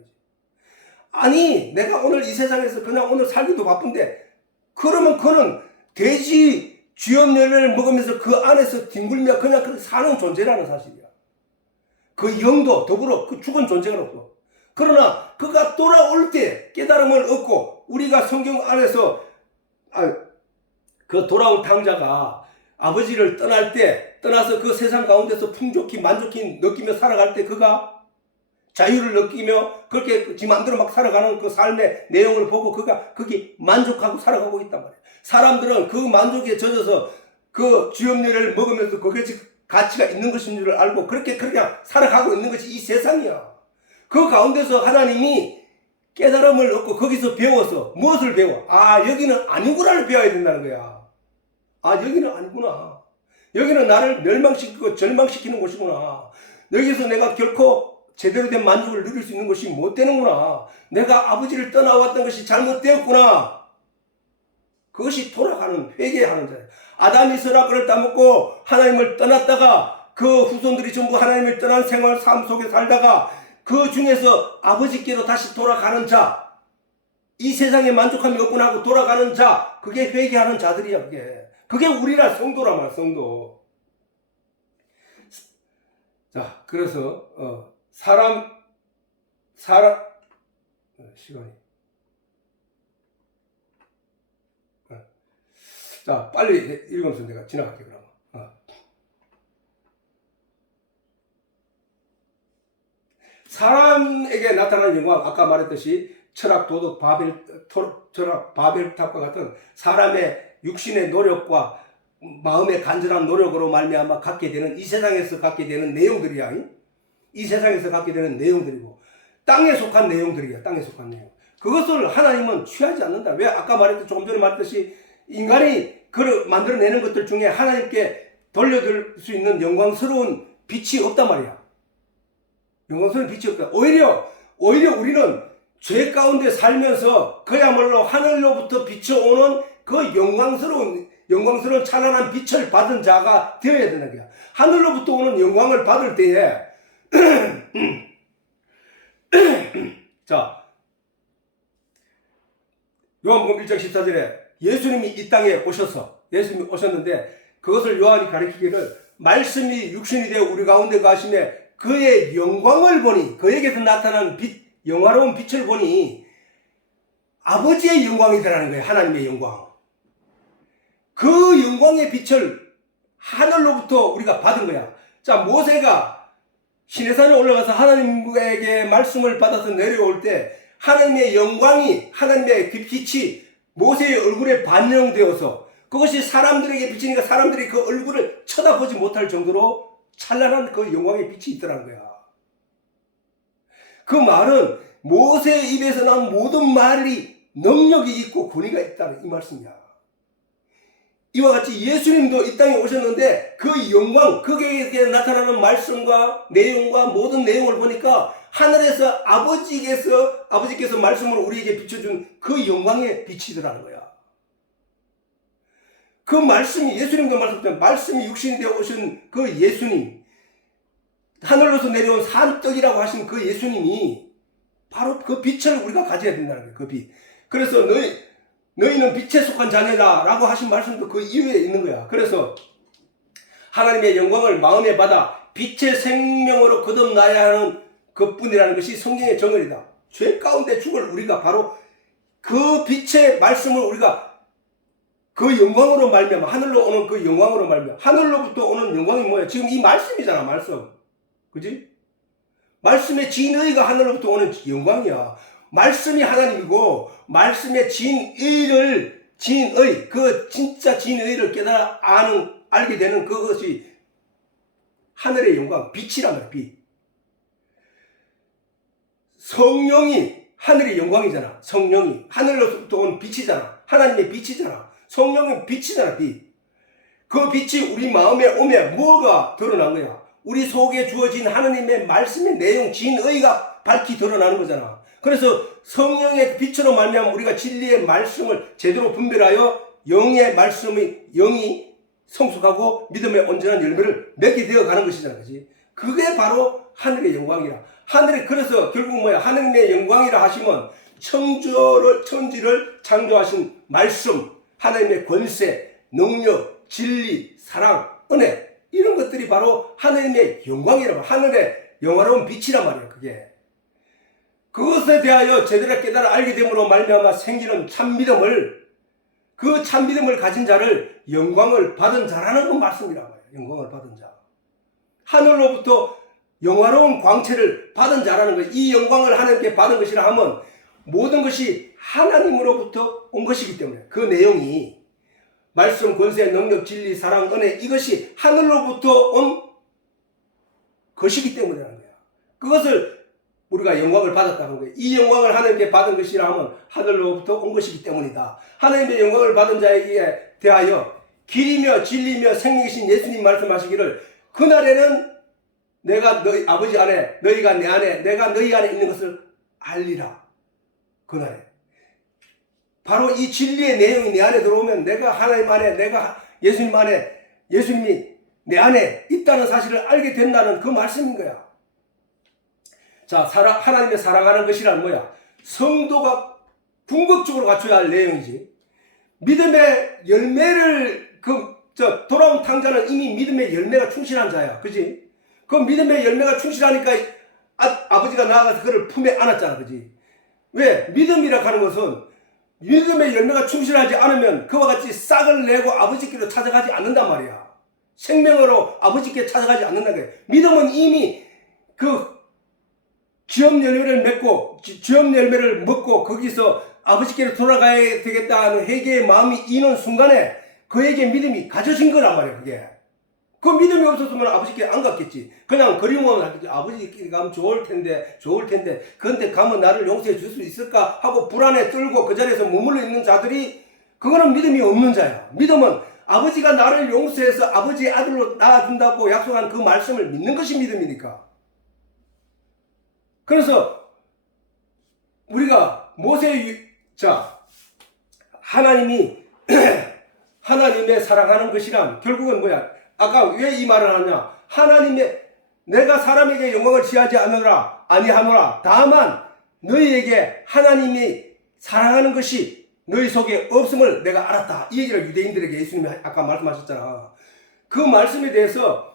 아니 내가 오늘 이 세상에서 그냥 오늘 살기도 바쁜데 그러면 그는 돼지 쥐염열매를 먹으면서 그 안에서 뒹굴며 그냥 그렇게 사는 존재라는 사실이야. 그 영도 더불어 그 죽은 존재가 없어. 그러나 그가 돌아올 때 깨달음을 얻고 우리가 성경 안에서 그 돌아온 탕자가 아버지를 떠나서 그 세상 가운데서 풍족히 만족히 느끼며 살아갈 때 그가 자유를 느끼며 그렇게 지 마음대로 막 살아가는 그 삶의 내용을 보고 그가 거기 만족하고 살아가고 있단 말이에요. 사람들은 그 만족에 젖어서 그 쥐염려를 먹으면서 그게 가치가 있는 것인 줄 알고 그렇게 살아가고 있는 것이 이 세상이야. 그 가운데서 하나님이 깨달음을 얻고 거기서 배워서 무엇을 배워? 아, 여기는 아니구나를 배워야 된다는 거야. 아, 여기는 아니구나. 여기는 나를 멸망시키고 절망시키는 곳이구나. 여기서 내가 결코 제대로 된 만족을 누릴 수 있는 것이 못 되는구나. 내가 아버지를 떠나왔던 것이 잘못되었구나. 그것이 돌아가는 회개하는 자예요. 아담이 선악과를 따먹고 하나님을 떠났다가 그 후손들이 전부 하나님을 떠난 생활 삶 속에 살다가 그 중에서 아버지께로 다시 돌아가는 자, 이 세상에 만족함이 없구나 하고 돌아가는 자, 그게 회개하는 자들이야. 그게 우리라 성도란 말이야. 성도. 자, 그래서 시간이. 자, 빨리 읽으면서 내가 지나갈게, 그러면. 사람에게 나타나는 영광, 아까 말했듯이 철학, 도덕, 바벨탑과 같은 사람의 육신의 노력과 마음의 간절한 노력으로 말미암아 갖게 되는 이 세상에서 갖게 되는 내용들이야. 이 세상에서 갖게 되는 내용들이고 땅에 속한 내용들이야. 땅에 속한 내용. 그것을 하나님은 취하지 않는다. 왜? 아까 조금 전에 말했듯이 인간이 만들어내는 것들 중에 하나님께 돌려줄 수 있는 영광스러운 빛이 없단 말이야. 영광스러운 빛이 없다. 오히려 우리는 죄 가운데 살면서 그야말로 하늘로부터 비춰오는 그 영광스러운 찬란한 빛을 받은 자가 되어야 되는 거야. 하늘로부터 오는 영광을 받을 때에 자, 요한복음 1장 14절에 예수님이 이 땅에 예수님이 오셨는데 그것을 요한이 가리키기를 말씀이 육신이 되어 우리 가운데 가심에 그의 영광을 보니 그에게서 나타난 빛, 영화로운 빛을 보니 아버지의 영광이더라는 거예요. 하나님의 영광. 그 영광의 빛을 하늘로부터 우리가 받은 거야. 자, 모세가 시내산에 올라가서 하나님에게 말씀을 받아서 내려올 때 하나님의 영광이, 하나님의 그 빛이 모세의 얼굴에 반영되어서 그것이 사람들에게 비치니까 사람들이 그 얼굴을 쳐다보지 못할 정도로 찬란한 그 영광의 빛이 있더라는 거야. 그 말은 모세의 입에서 난 모든 말이 능력이 있고 권위가 있다는 이 말씀이야. 이와 같이 예수님도 이 땅에 오셨는데 그 영광, 그에게 나타나는 말씀과 내용과 모든 내용을 보니까 하늘에서 아버지께서 말씀을 우리에게 비춰준 그 영광의 빛이더라는 거야. 그 말씀이 예수님도 말씀드렸잖아요. 말씀이 육신이 되어 오신 그 예수님, 하늘로서 내려온 산떡이라고 하신 그 예수님이 바로 그 빛을 우리가 가져야 된다는 거예요. 그 빛. 그래서 너희는 빛에 속한 자녀다 라고 하신 말씀도 그 이유에 있는 거야. 그래서 하나님의 영광을 마음에 받아 빛의 생명으로 거듭나야 하는 그뿐이라는 것이 성경의 정언이다. 죄 가운데 죽을 우리가 바로 그 빛의 말씀을 우리가 그 영광으로 말미암아, 하늘로 오는 그 영광으로 말미암아, 하늘로부터 오는 영광이 뭐야? 지금 이 말씀이잖아, 말씀. 그지? 말씀의 진의가 하늘로부터 오는 영광이야. 말씀이 하나님이고, 말씀의 진의, 그 진짜 진의를 깨달아 알게 되는 그것이 하늘의 영광, 빛이란 말이야, 빛. 성령이 하늘의 영광이잖아. 성령이 하늘로부터 온 빛이잖아. 하나님의 빛이잖아. 성령은 빛이잖아, 빛. 그 빛이 우리 마음에 오면 뭐가 드러난 거야? 우리 속에 주어진 하나님의 말씀의 내용, 진의가 밝히 드러나는 거잖아. 그래서 성령의 빛으로 말미암아 우리가 진리의 말씀을 제대로 분별하여 영의 영이 성숙하고 믿음의 온전한 열매를 맺게 되어 가는 것이잖아, 그지? 그게 바로 하늘의 영광이라. 그래서 결국 뭐야? 하나님의 영광이라 하시면 천지를 창조하신 말씀, 하나님의 권세, 능력, 진리, 사랑, 은혜, 이런 것들이 바로 하나님의 영광이라고, 하늘의 영화로운 빛이란 말이에요, 그게. 그것에 대하여 제대로 깨달아 알게 됨으로 말미암아 생기는 참믿음을, 그 참믿음을 가진 자를 영광을 받은 자라는 건 말씀이란 말이에요. 영광을 받은 자. 하늘로부터 영화로운 광채를 받은 자라는 것. 이 영광을 하나님께 받은 것이라 하면 모든 것이 하나님으로부터 온 것이기 때문에, 그 내용이 말씀, 권세, 능력, 진리, 사랑, 은혜, 이것이 하늘로부터 온 것이기 때문이라는 거야. 그것을 우리가 영광을 받았다는 거예요. 이 영광을 하나님께 받은 것이라 하면 하늘로부터 온 것이기 때문이다. 하나님의 영광을 받은 자에게 대하여 길이며 진리며 생명이신 예수님 말씀하시기를, 그날에는 내가 너희 아버지 안에, 너희가 내 안에, 내가 너희 안에 있는 것을 알리라. 그날에 바로 이 진리의 내용이 내 안에 들어오면 내가 하나님 안에, 내가 예수님 안에, 예수님이 내 안에 있다는 사실을 알게 된다는 그 말씀인 거야. 자, 하나님의 사랑하는 것이란 뭐야? 성도가 궁극적으로 갖춰야 할 내용이지. 믿음의 열매를, 돌아온 탕자는 이미 믿음의 열매가 충실한 자야. 그지? 그 믿음의 열매가 충실하니까 아버지가 나아가서 그를 품에 안았잖아. 그지? 왜? 믿음이라 하는 것은 믿음의 열매가 충실하지 않으면 그와 같이 싹을 내고 아버지께로 찾아가지 않는단 말이야. 생명으로 아버지께 찾아가지 않는다는 거야. 믿음은 이미 그 지엄 열매를 맺고, 지엄 열매를 먹고 거기서 아버지께로 돌아가야 되겠다는 회개의 마음이 이는 순간에 그에게 믿음이 가져진 거란 말이야, 그게. 그 믿음이 없었으면 아버지께 안 갔겠지. 그냥 그리움만 하겠지. 아버지께 가면 좋을 텐데. 그런데 가면 나를 용서해 줄 수 있을까 하고 불안에 떨고 그 자리에서 머물러 있는 자들이, 그거는 믿음이 없는 자야. 믿음은 아버지가 나를 용서해서 아버지의 아들로 낳아준다고 약속한 그 말씀을 믿는 것이 믿음이니까. 그래서 우리가 하나님이 하나님의 사랑하는 것이란 결국은 뭐야? 아까 왜 이 말을 하냐? 내가 사람에게 영광을 취하지 아니하노라. 다만 너희에게 하나님이 사랑하는 것이 너희 속에 없음을 내가 알았다. 이 얘기를 유대인들에게 예수님이 아까 말씀하셨잖아. 그 말씀에 대해서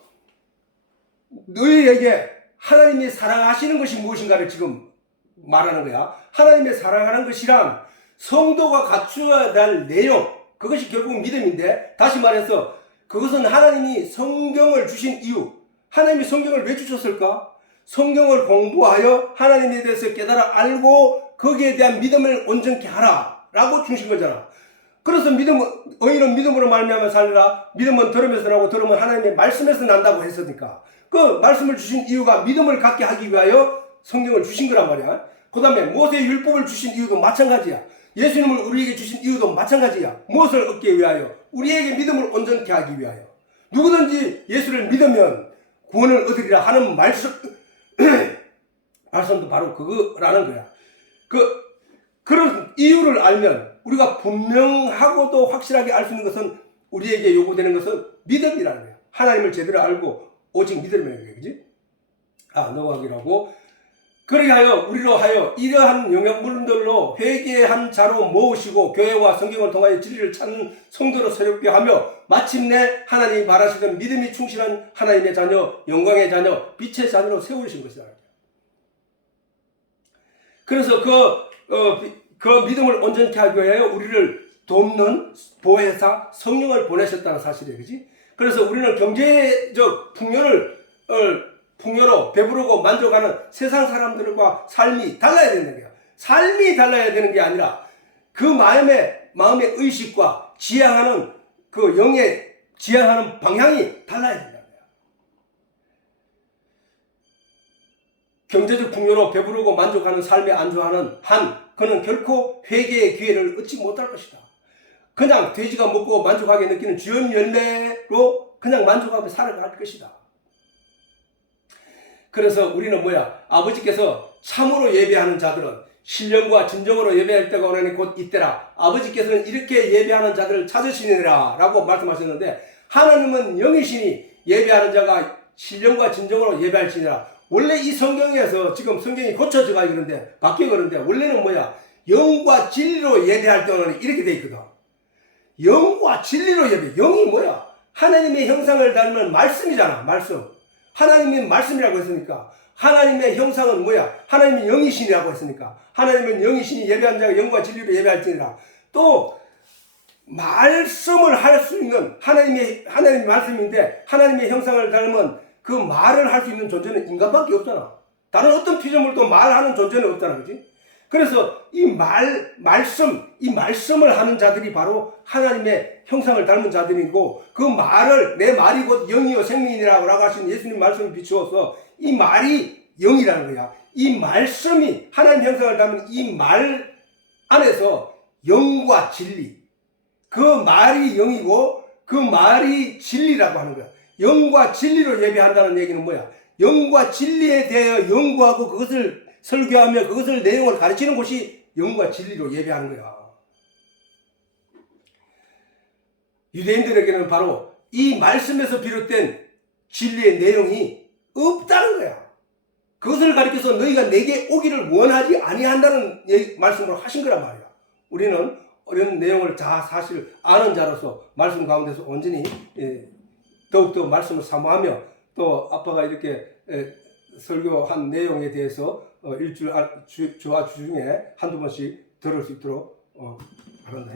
너희에게 하나님이 사랑하시는 것이 무엇인가를 지금 말하는 거야. 하나님의 사랑하는 것이란 성도가 갖추어야 될 내용, 그것이 결국 믿음인데, 다시 말해서 그것은 하나님이 성경을 주신 이유. 하나님이 성경을 왜 주셨을까? 성경을 공부하여 하나님에 대해서 깨달아 알고 거기에 대한 믿음을 온전케 하라 라고 주신 거잖아. 그래서 의인은 믿음으로 말미암아 살리라. 믿음은 들으면서 나고 들으면 하나님의 말씀에서 난다고 했으니까, 그 말씀을 주신 이유가 믿음을 갖게 하기 위하여 성경을 주신 거란 말이야. 그 다음에 모세의 율법을 주신 이유도 마찬가지야. 예수님을 우리에게 주신 이유도 마찬가지야. 무엇을 얻기 위하여? 우리에게 믿음을 온전케 하기 위하여. 누구든지 예수를 믿으면 구원을 얻으리라 하는 말씀도 바로 그거라는 거야. 그런 이유를 알면 우리가 분명하고도 확실하게 알 수 있는 것은 우리에게 요구되는 것은 믿음이라는 거예요. 하나님을 제대로 알고 오직 믿음이라는 거예요. 그지? 넘어가기로 하고, 그러게 하여 우리로 하여 이러한 영양물들로 회개한 자로 모으시고 교회와 성경을 통하여 진리를 찾는 성도로 새롭게 하며 마침내 하나님이 바라시던 믿음이 충실한 하나님의 자녀, 영광의 자녀, 빛의 자녀로 세우신 것이다. 그래서 그 믿음을 온전케 하기 위하여 우리를 돕는 보혜사 성령을 보내셨다는 사실이에요. 그지? 그래서 우리는 경제적 풍요로 배부르고 만족하는 세상 사람들과 삶이 달라야 되는 거예요. 삶이 달라야 되는 게 아니라 그 마음의 의식과 지향하는 그 영의 지향하는 방향이 달라야 된다는 거예요. 경제적 풍요로 배부르고 만족하는 삶에 안주하는 그는 결코 회개의 기회를 얻지 못할 것이다. 그냥 돼지가 먹고 만족하게 느끼는 주연 열매로 그냥 만족하며 살아갈 것이다. 그래서 우리는 아버지께서 참으로 예배하는 자들은 신령과 진정으로 예배할 때가 오나니 곧 이때라. 아버지께서는 이렇게 예배하는 자들을 찾으시니라 라고 말씀하셨는데, 하나님은 영이시니 예배하는 자가 신령과 진정으로 예배할지니라. 원래 이 성경에서 지금 성경이 고쳐져 가고 그런데 바뀌어 그런데 원래는 영과 진리로 예배할 때는 이렇게 돼 있거든. 영과 진리로 예배. 영이 하나님의 형상을 닮은 말씀이잖아. 말씀. 하나님의 말씀이라고 했으니까 하나님의 형상은 하나님의 영이신이라고 했으니까 하나님은 영이신이 예배한 자가 영과 진리로 예배할지니라. 또 말씀을 할 수 있는 하나님의 말씀인데 하나님의 형상을 닮은 그 말을 할 수 있는 존재는 인간밖에 없잖아. 다른 어떤 피조물도 말하는 존재는 없잖아. 그렇지? 그래서 이 말씀을 하는 자들이 바로 하나님의 형상을 닮은 자들이고, 그 말을 내 말이 곧 영이요 생명이라고 하시는 예수님 말씀을 비추어서 이 말이 영이라는 거야. 이 말씀이 하나님 형상을 닮은 이 말 안에서 영과 진리, 그 말이 영이고 그 말이 진리라고 하는 거야. 영과 진리로 예배한다는 얘기는 영과 진리에 대하여 연구하고 그것을 설교하며 그것을 내용을 가르치는 곳이 영과 진리로 예배하는 거야. 유대인들에게는 바로 이 말씀에서 비롯된 진리의 내용이 없다는 거야. 그것을 가리켜서 너희가 내게 오기를 원하지 아니한다는 말씀으로 하신 거란 말이야. 우리는 이런 내용을 다 사실 아는 자로서 말씀 가운데서 온전히 더욱더 말씀을 사모하며, 또 아빠가 이렇게 설교한 내용에 대해서 일주일 주와 주 중에 한두 번씩 들을 수 있도록 바란다.